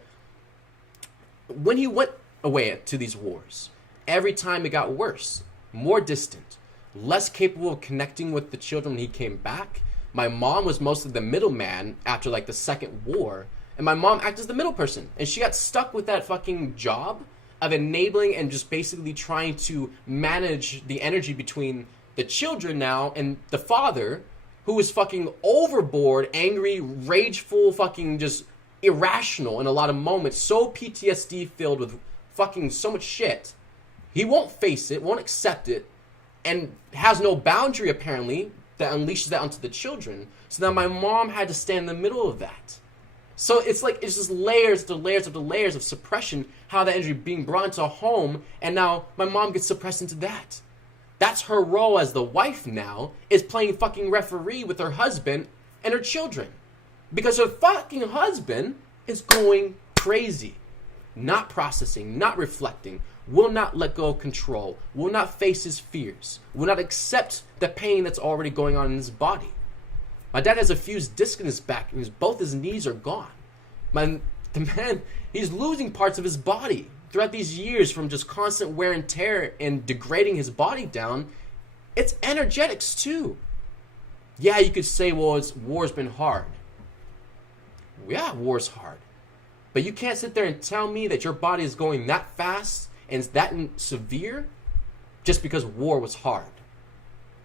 when he went away to these wars, every time it got worse, more distant, less capable of connecting with the children when he came back. My mom was mostly the middleman after, like, the second war. And my mom acted as the middle person. And she got stuck with that fucking job of enabling and just basically trying to manage the energy between the children now and the father, who was fucking overboard, angry, rageful, fucking just irrational in a lot of moments. So PTSD filled with fucking so much shit. He won't face it, won't accept it, and has no boundary apparently that unleashes that onto the children. So now my mom had to stand in the middle of that. So it's like, it's just layers to layers of the layers of suppression, how that energy being brought into a home, and now my mom gets suppressed into that. That's her role as the wife now, is playing fucking referee with her husband and her children. Because her fucking husband is going crazy. Not processing, not reflecting, will not let go of control, will not face his fears, will not accept the pain that's already going on in his body. My dad has a fused disc in his back, and both his knees are gone. The man, he's losing parts of his body throughout these years from just constant wear and tear and degrading his body down. It's energetics too. Yeah, you could say, well, war's been hard. Yeah, war's hard. But you can't sit there and tell me that your body is going that fast and it's that severe just because war was hard.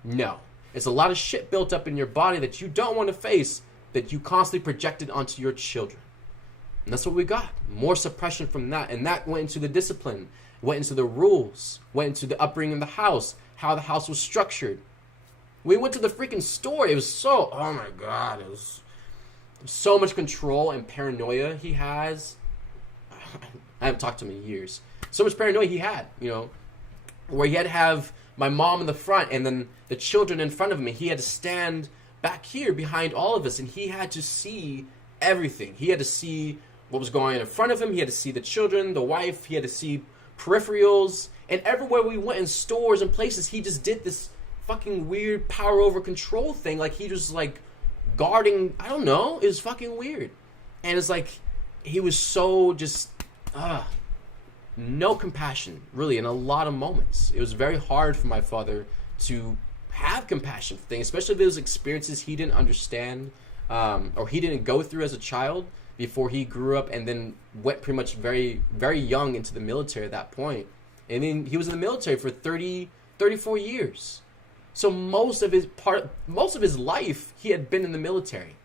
No. It's a lot of shit built up in your body that you don't want to face, that you constantly projected onto your children. And that's what we got. More suppression from that. And that went into the discipline, went into the rules, went into the upbringing of the house, how the house was structured. We went to the freaking store. It was so, oh my God, it was so much control and paranoia he has. I haven't talked to him in years. So much paranoia he had, you know, where he had to have my mom in the front and then the children in front of him, and he had to stand back here behind all of us, and he had to see everything. He had to see what was going on in front of him. He had to see the children, the wife. He had to see peripherals. And everywhere we went in stores and places, he just did this fucking weird power over control thing. Like he was like guarding, I don't know. It was fucking weird. And it's like he was so just, no compassion, really, in a lot of moments. It was very hard for my father to have compassion for things, especially those experiences he didn't understand or he didn't go through as a child before he grew up and then went pretty much very, very young into the military at that point. And then he was in the military for 30 34 years. So most of his life, he had been in the military,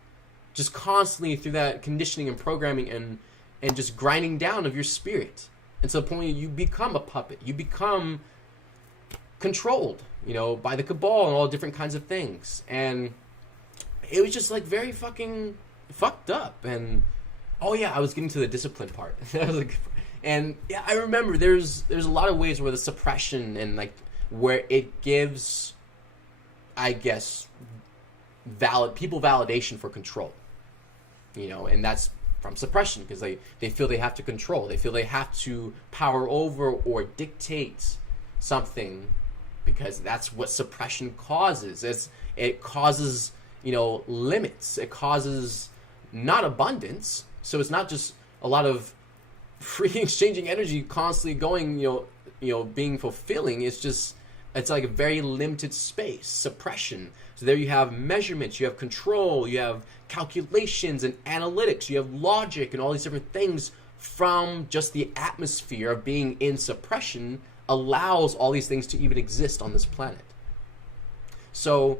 just constantly through that conditioning and programming and just grinding down of your spirit. And to the point where you become a puppet. You become controlled, by the cabal and all different kinds of things. And it was just like very fucking fucked up. And oh yeah, I was getting to the discipline part. And yeah, I remember there's a lot of ways where the suppression and like where it gives, I guess, people validation for control. And that's from suppression, because they feel they have to control. They feel they have to power over or dictate something, because that's what suppression causes. It causes, limits. It causes not abundance. So it's not just a lot of free exchanging energy constantly going, being fulfilling. It's like a very limited space. Suppression. So there you have measurements, you have control, you have calculations and analytics, you have logic and all these different things from just the atmosphere of being in suppression allows all these things to even exist on this planet. So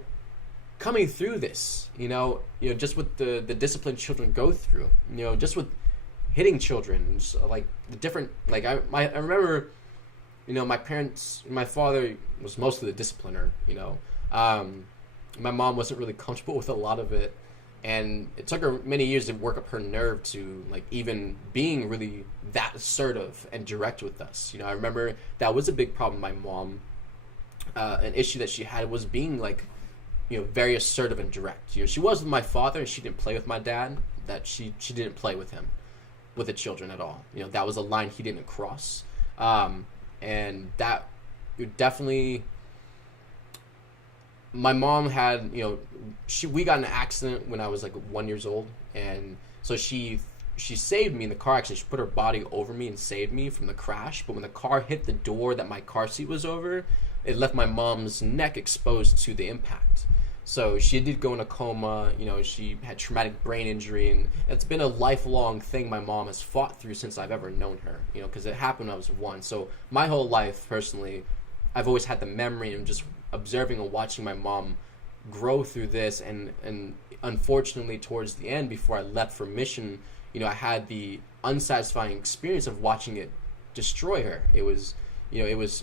coming through this, just with the discipline children go through, just with hitting children, like the different, like I remember, my parents, my father was mostly the discipliner, my mom wasn't really comfortable with a lot of it, and it took her many years to work up her nerve to like even being really that assertive and direct with us. I remember that was a big problem with my mom. An issue that she had was being like, very assertive and direct. She was with my father and she didn't play with my dad. That she didn't play with him, with the children at all. That was a line he didn't cross. And that definitely, my mom had, we got in an accident when I was like 1 year old, and so she saved me in the car accident. She put her body over me and saved me from the crash. But when the car hit the door that my car seat was over, it left my mom's neck exposed to the impact. So she did go in a coma. She had traumatic brain injury, and it's been a lifelong thing my mom has fought through since I've ever known her. Because it happened when I was 1. So my whole life, personally, I've always had the memory of just observing and watching my mom grow through this. And unfortunately, towards the end, before I left for mission, I had the unsatisfying experience of watching it destroy her. It was,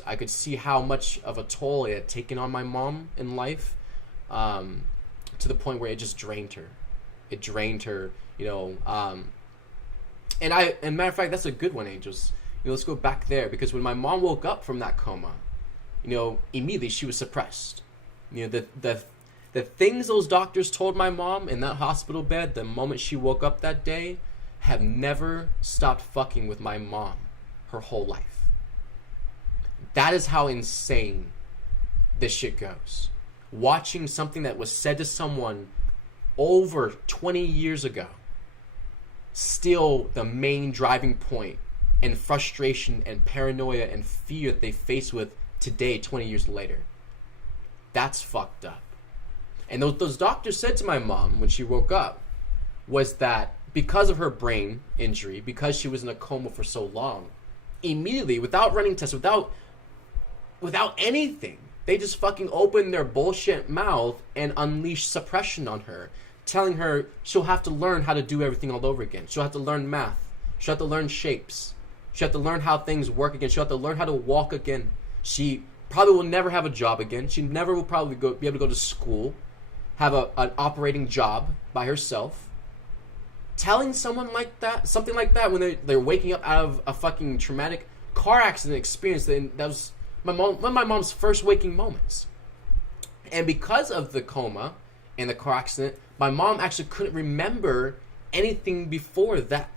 I could see how much of a toll it had taken on my mom in life. To the point where it just drained her. It drained her, and matter of fact, that's a good one, Angels. Let's go back there, because when my mom woke up from that coma, immediately she was suppressed. The things those doctors told my mom in that hospital bed the moment she woke up that day have never stopped fucking with my mom her whole life. That is how insane this shit goes. Watching something that was said to someone over 20 years ago still the main driving point and frustration and paranoia and fear that they face with today, 20 years later. That's fucked up. And those doctors said to my mom when she woke up was that because of her brain injury, because she was in a coma for so long, immediately, without running tests, without anything, they just fucking opened their bullshit mouth and unleashed suppression on her, telling her she'll have to learn how to do everything all over again. She'll have to learn math. She'll have to learn shapes. She'll have to learn how things work again. She'll have to learn how to walk again. She probably will never have a job again. She never will probably be able to go to school, have an operating job by herself. Telling someone like that, something like that, when they're waking up out of a fucking traumatic car accident experience, that was one of my mom's first waking moments. And because of the coma and the car accident, my mom actually couldn't remember anything before that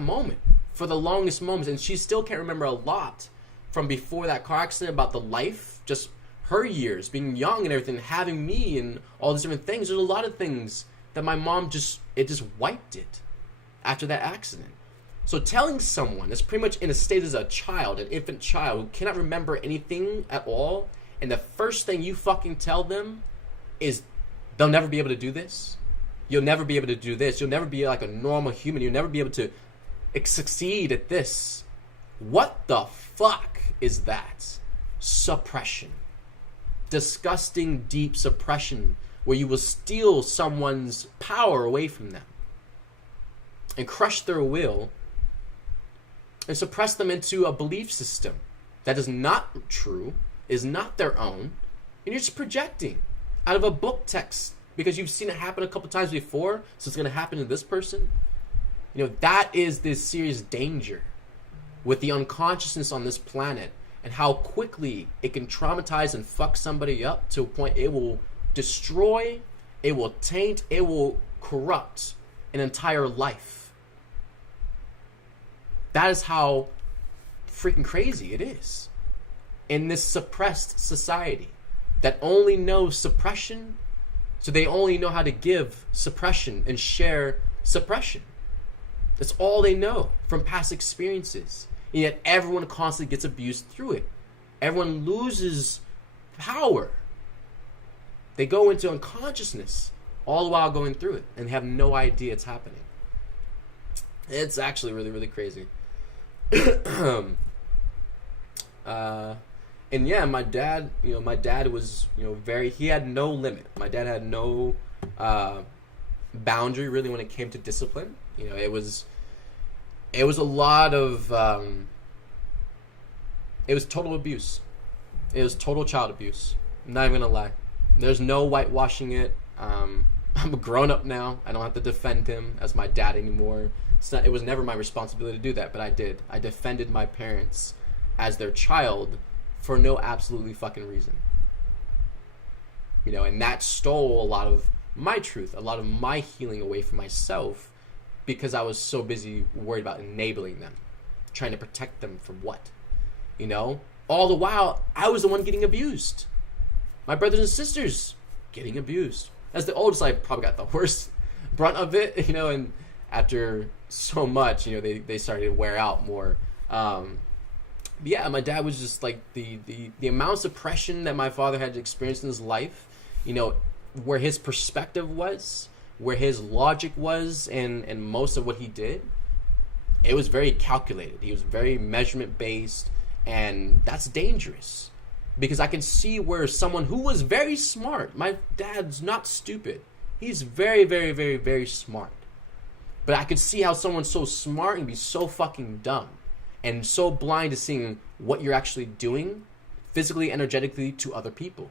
moment for the longest moments. And she still can't remember a lot from before that car accident about the life, just her years, being young and everything, having me and all these different things. There's a lot of things that my mom just wiped it after that accident. So telling someone that's pretty much in a state as a child, an infant child, who cannot remember anything at all, and the first thing you fucking tell them is they'll never be able to do this. You'll never be able to do this. You'll never be like a normal human. You'll never be able to succeed at this. What the fuck is that? Suppression. disgusting, deep suppression where you will steal someone's power away from them and crush their will and suppress them into a belief system that is not true, is not their own, and you're just projecting out of a book text because you've seen it happen a couple times before, so it's going to happen to this person. You know, that is this serious danger with the unconsciousness on this planet and how quickly it can traumatize and fuck somebody up to a point it will destroy, it will taint, it will corrupt an entire life. That is how freaking crazy it is in this suppressed society that only knows suppression, so they only know how to give suppression and share suppression. That's all they know from past experiences. And yet everyone constantly gets abused through it. Everyone loses power. They go into unconsciousness all the while going through it and have no idea it's happening. It's actually really, really crazy. And yeah, my dad was, he had no limit. My dad had no boundary really when it came to discipline. It was a lot of, it was total abuse. It was total child abuse. I'm not even gonna lie. There's no whitewashing it. I'm a grown up now. I don't have to defend him as my dad anymore. It was never my responsibility to do that, but I did. I defended my parents as their child for no absolutely fucking reason. And that stole a lot of my truth, a lot of my healing away from myself, because I was so busy worried about enabling them, trying to protect them from what? All the while, I was the one getting abused. My brothers and sisters getting abused. As the oldest, I probably got the worst brunt of it, and after so much, they started to wear out more. Yeah, my dad was just like the amount of suppression that my father had experienced in his life, where his perspective was, where his logic was, and most of what he did, it was very calculated. He was very measurement based, and that's dangerous because I can see where someone who was very smart, my dad's not stupid. He's very, very, very, very smart. But I could see how someone so smart can be so fucking dumb and so blind to seeing what you're actually doing physically, energetically to other people.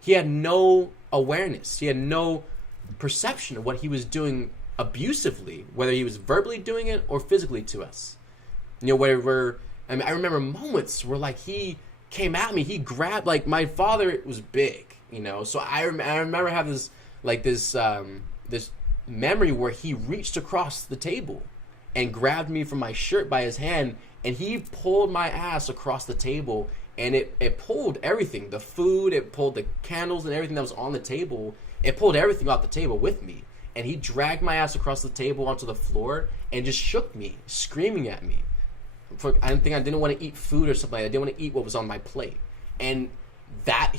He had no awareness. He had no perception of what he was doing abusively, whether he was verbally doing it or physically to us. I remember moments where he came at me, he grabbed, my father was big, so I remember having this memory where he reached across the table and grabbed me from my shirt by his hand, and he pulled my ass across the table, and it pulled everything, the food, it pulled the candles and everything that was on the table, it pulled everything off the table with me, and he dragged my ass across the table onto the floor and just shook me, screaming at me. I didn't want to eat food or something. I didn't want to eat what was on my plate. And that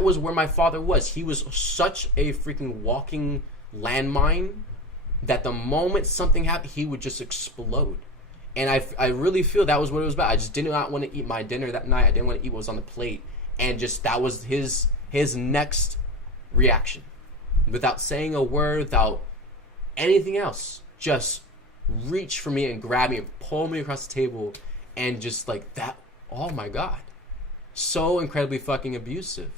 was where my father was. He was such a freaking walking landmine that the moment something happened, he would just explode. And I really feel that was what it was about. I just did not want to eat my dinner that night. I didn't want to eat what was on the plate. And just that was his next reaction. Without saying a word, without anything else. Just reach for me and grab me and pull me across the table, and just that, oh my god, so incredibly fucking abusive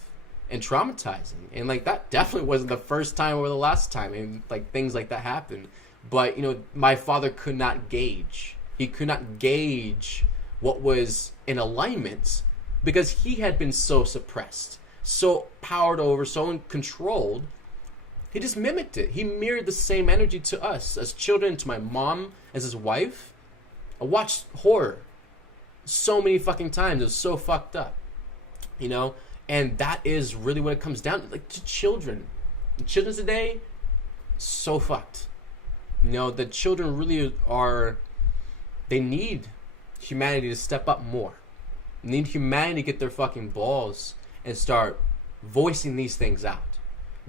and traumatizing. And that definitely wasn't the first time or the last time, and things like that happened. But my father could not gauge what was in alignment because he had been so suppressed, so powered over, so controlled. He just mimicked it. He mirrored the same energy to us as children, to my mom as his wife. I watched horror so many fucking times. It was so fucked up, and that is really what it comes down to children. The children today, so fucked. The children really they need humanity to step up more. They need humanity to get their fucking balls and start voicing these things out.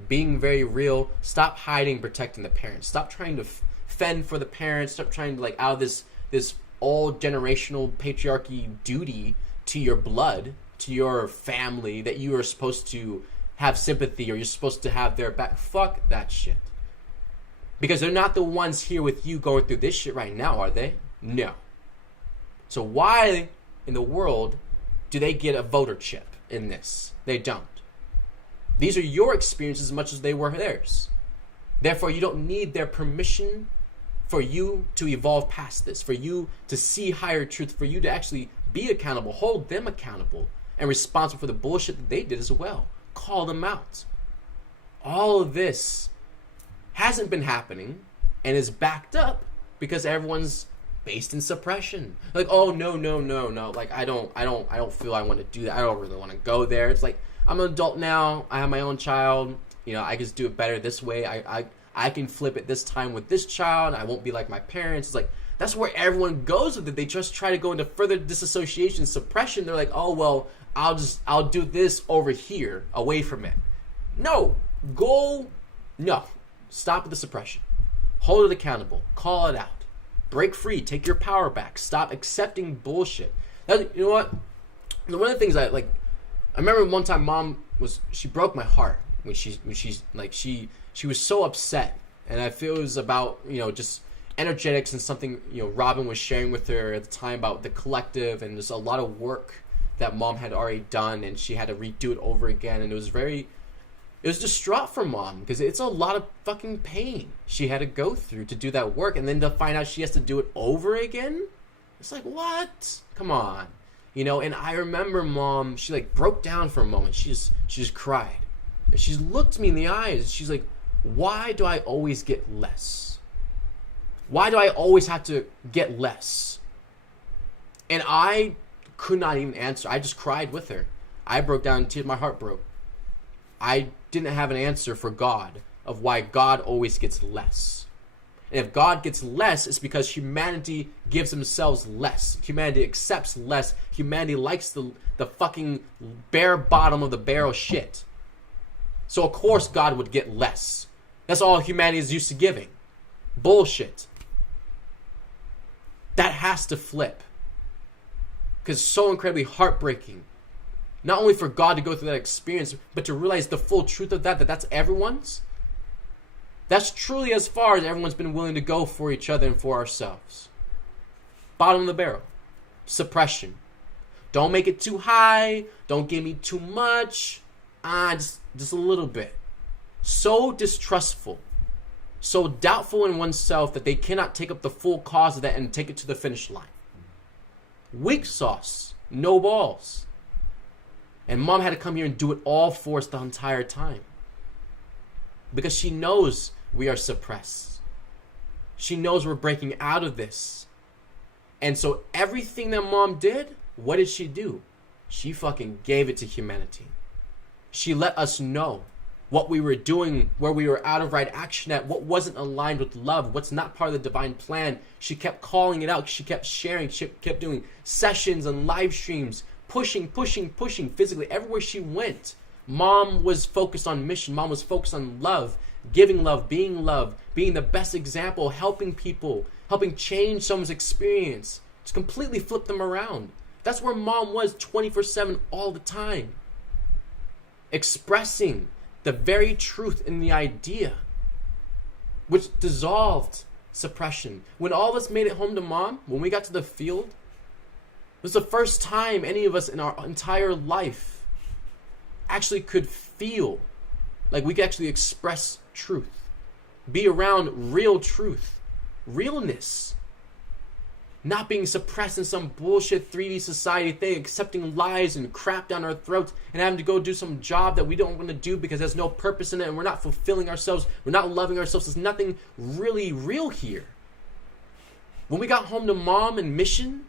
Being very real. Stop hiding, protecting the parents. Stop trying to fend for the parents. Stop trying to out of this all generational patriarchy duty to your blood, to your family that you are supposed to have sympathy or you're supposed to have their back. Fuck that shit. Because they're not the ones here with you going through this shit right now, are they? No. So why in the world do they get a voter chip in this? They don't. These are your experiences as much as they were theirs. Therefore, you don't need their permission for you to evolve past this, for you to see higher truth, for you to actually be accountable, hold them accountable, and responsible for the bullshit that they did as well. Call them out. All of this hasn't been happening and is backed up because everyone's based in suppression. Like, oh no. Like I don't feel I want to do that. I don't really want to go there. It's like, I'm an adult now. I have my own child. You know, I just do it better this way. I can flip it this time with this child. I won't be like my parents. It's like, that's where everyone goes with it. They just try to go into further disassociation, suppression. They're like, oh, well, I'll do this over here, away from it. No. Stop with the suppression. Hold it accountable. Call it out. Break free. Take your power back. Stop accepting bullshit. You know what? One of the things I remember one time she broke my heart when she was so upset, and I feel it was about, just energetics and something, Robin was sharing with her at the time about the collective, and there's a lot of work that mom had already done, and she had to redo it over again, and it was distraught for mom because it's a lot of fucking pain she had to go through to do that work, and then to find out she has to do it over again. It's like, what? Come on. And I remember mom, she broke down for a moment. She just cried. And she looked me in the eyes. She's like, why do I always get less? Why do I always have to get less? And I could not even answer. I just cried with her. I broke down in tears. My heart broke. I didn't have an answer for God of why God always gets less. And if God gets less, it's because humanity gives themselves less. Humanity accepts less. Humanity likes the fucking bare bottom of the barrel shit. So of course God would get less. That's all humanity is used to giving. Bullshit. That has to flip. Because it's so incredibly heartbreaking. Not only for God to go through that experience, but to realize the full truth of that's everyone's. That's truly as far as everyone's been willing to go for each other and for ourselves. Bottom of the barrel. Suppression. Don't make it too high. Don't give me too much. Just a little bit. So distrustful. So doubtful in oneself that they cannot take up the full cause of that and take it to the finish line. Weak sauce. No balls. And mom had to come here and do it all for us the entire time. Because she knows we are suppressed. She knows we're breaking out of this. And so everything that mom did, what did she do? She fucking gave it to humanity. She let us know what we were doing, where we were out of right action at, what wasn't aligned with love, what's not part of the divine plan. She kept calling it out. She kept sharing. She kept doing sessions and live streams, pushing physically everywhere she went. Mom was focused on mission. Mom was focused on love, giving love, being the best example, helping people, helping change someone's experience. Just completely flip them around. That's where mom was 24/7 all the time. Expressing the very truth in the idea, which dissolved suppression. When all of us made it home to mom, when we got to the field, it was the first time any of us in our entire life actually could feel like we could actually express truth, be around real truth, realness, not being suppressed in some bullshit 3D society thing, accepting lies and crap down our throats and having to go do some job that we don't want to do because there's no purpose in it and we're not fulfilling ourselves, we're not loving ourselves. There's nothing really real here. When we got home to mom and mission,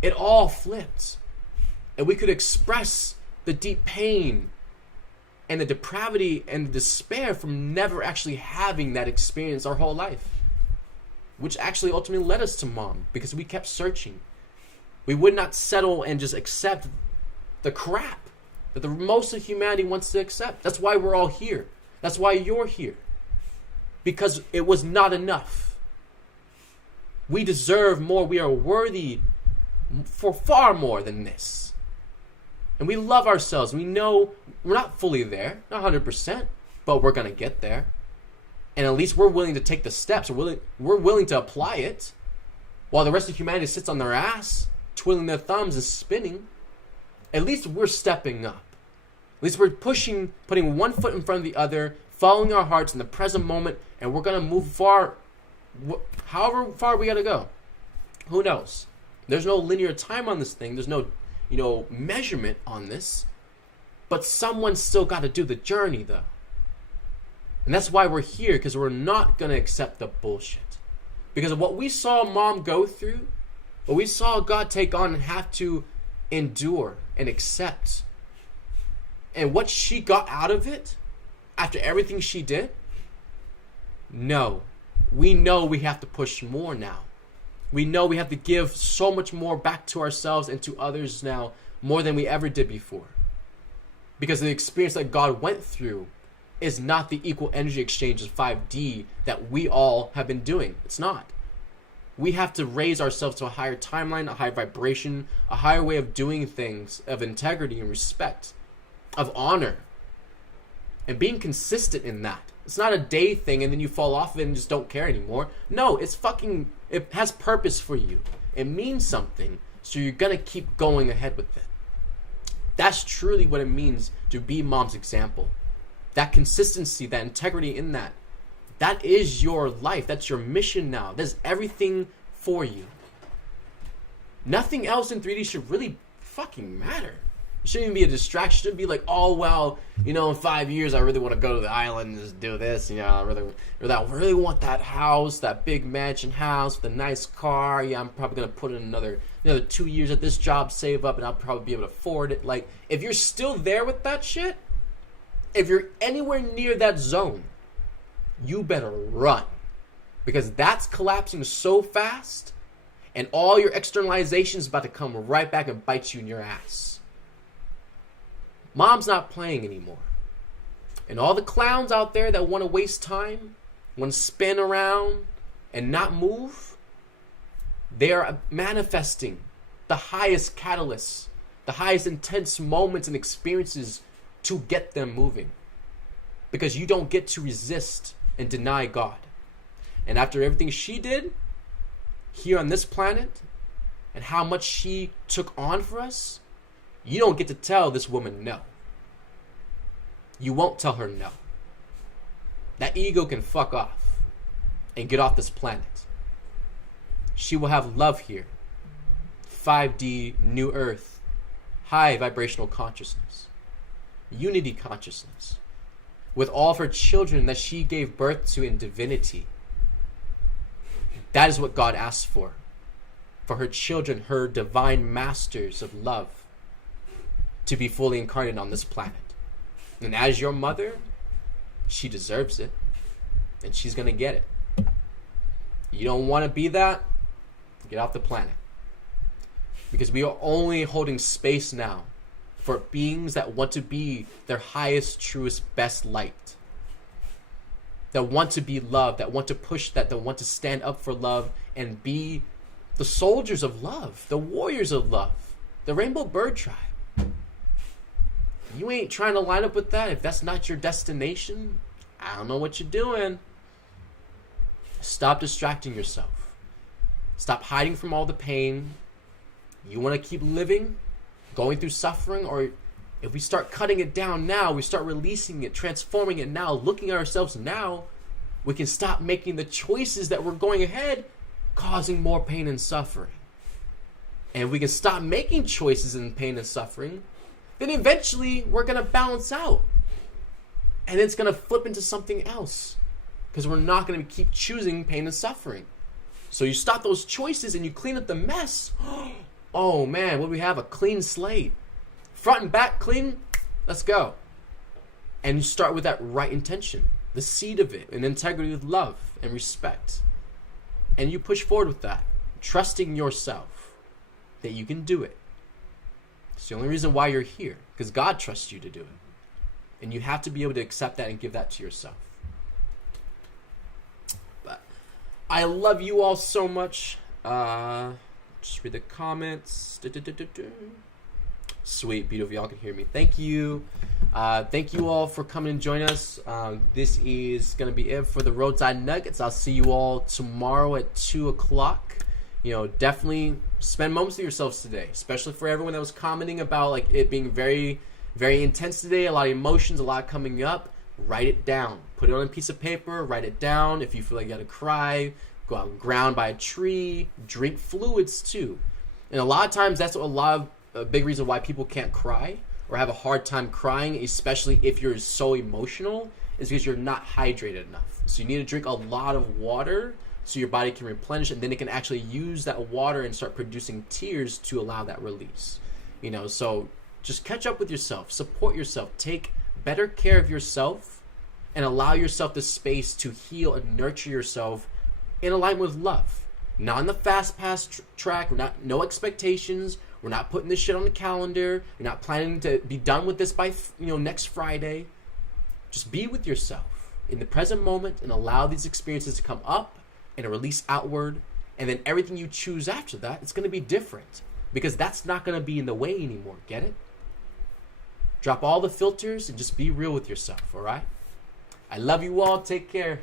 it all flipped. And we could express the deep pain and the depravity and the despair from never actually having that experience our whole life. Which actually ultimately led us to mom, because we kept searching. We would not settle and just accept the crap that the most of humanity wants to accept. That's why we're all here. That's why you're here. Because it was not enough. We deserve more. We are worthy for far more than this. And we love ourselves. We know we're not fully there, not 100%, but we're going to get there. And at least we're willing to take the steps. We're willing to apply it while the rest of humanity sits on their ass, twiddling their thumbs and spinning. At least we're stepping up. At least we're putting one foot in front of the other, following our hearts in the present moment, and we're going to move far, however far we got to go. Who knows? There's no linear time on this thing. There's no, measurement on this. But someone's still got to do the journey, though. And that's why we're here, because we're not going to accept the bullshit. Because of what we saw Mom go through, what we saw God take on and have to endure and accept, and what she got out of it after everything she did, no. We know we have to push more now. We know we have to give so much more back to ourselves and to others now, more than we ever did before. Because the experience that God went through is not the equal energy exchange of 5D that we all have been doing. It's not. We have to raise ourselves to a higher timeline, a higher vibration, a higher way of doing things, of integrity and respect, of honor, and being consistent in that. It's not a day thing and then you fall off of it and just don't care anymore. No, it has purpose for you. It means something, so you're going to keep going ahead with it. That's truly what it means to be Mom's example. That consistency, that integrity in that. That is your life. That's your mission now. That's everything for you. Nothing else in 3D should really fucking matter. It shouldn't even be a distraction. It shouldn't be like, oh, well, in 5 years, I really want to go to the island and just do this. I really want that house, that big mansion house, the nice car. Yeah, I'm probably going to put in another 2 years at this job, save up, and I'll probably be able to afford it. Like, if you're still there with that shit, if you're anywhere near that zone, you better run. Because that's collapsing so fast, and all your externalization is about to come right back and bite you in your ass. Mom's not playing anymore. And all the clowns out there that want to waste time, want to spin around and not move, they are manifesting the highest catalysts, the highest intense moments and experiences to get them moving. Because you don't get to resist and deny God. And after everything she did here on this planet and how much she took on for us, you don't get to tell this woman no. You won't tell her no. That ego can fuck off and get off this planet. She will have love here. 5D, New Earth, high vibrational consciousness, unity consciousness, with all of her children that she gave birth to in divinity. That is what God asks for her children, her divine masters of love, to be fully incarnate on this planet. And as your mother, she deserves it. And she's going to get it. You don't want to be that? Get off the planet. Because we are only holding space now for beings that want to be their highest, truest, best light. That want to be loved, that want to push that want to stand up for love and be the soldiers of love, the warriors of love, the Rainbow Bird Tribe. You ain't trying to line up with that. If that's not your destination, I don't know what you're doing. Stop distracting yourself. Stop hiding from all the pain. You want to keep living, going through suffering, or if we start cutting it down now, we start releasing it, transforming it now, looking at ourselves now, we can stop making the choices that we're going ahead, causing more pain and suffering. And we can stop making choices in pain and suffering, then eventually we're going to balance out. And it's going to flip into something else. Because we're not going to keep choosing pain and suffering. So you stop those choices and you clean up the mess. Oh man, what do we have? A clean slate. Front and back clean. Let's go. And you start with that right intention. The seed of it. And integrity with love and respect. And you push forward with that. Trusting yourself that you can do it. It's the only reason why you're here. Because God trusts you to do it. And you have to be able to accept that and give that to yourself. But I love you all so much. Just read the comments. Sweet, beautiful. Y'all can hear me. Thank you. Thank you all for coming and joining us. This is going to be it for the Roadside Nuggets. I'll see you all tomorrow at 2 o'clock. Definitely spend moments with yourselves today, especially for everyone that was commenting about like it being very, very intense today, a lot of emotions, a lot coming up. Write it down. Put it on a piece of paper. Write it down. If you feel like you got to cry, go out and ground by a tree. Drink fluids too. And a lot of times that's a big reason why people can't cry or have a hard time crying, especially if you're so emotional, is because you're not hydrated enough. So you need to drink a lot of water so your body can replenish, and then it can actually use that water and start producing tears to allow that release. So just catch up with yourself, support yourself, take better care of yourself, and allow yourself the space to heal and nurture yourself in alignment with love. Not on the fast pass track. No expectations. We're not putting this shit on the calendar. You're not planning to be done with this by next Friday. Just be with yourself in the present moment and allow these experiences to come up and release outward. And then everything you choose after that, it's going to be different because that's not going to be in the way anymore. Get it? Drop all the filters and just be real with yourself. All right? I love you all. Take care.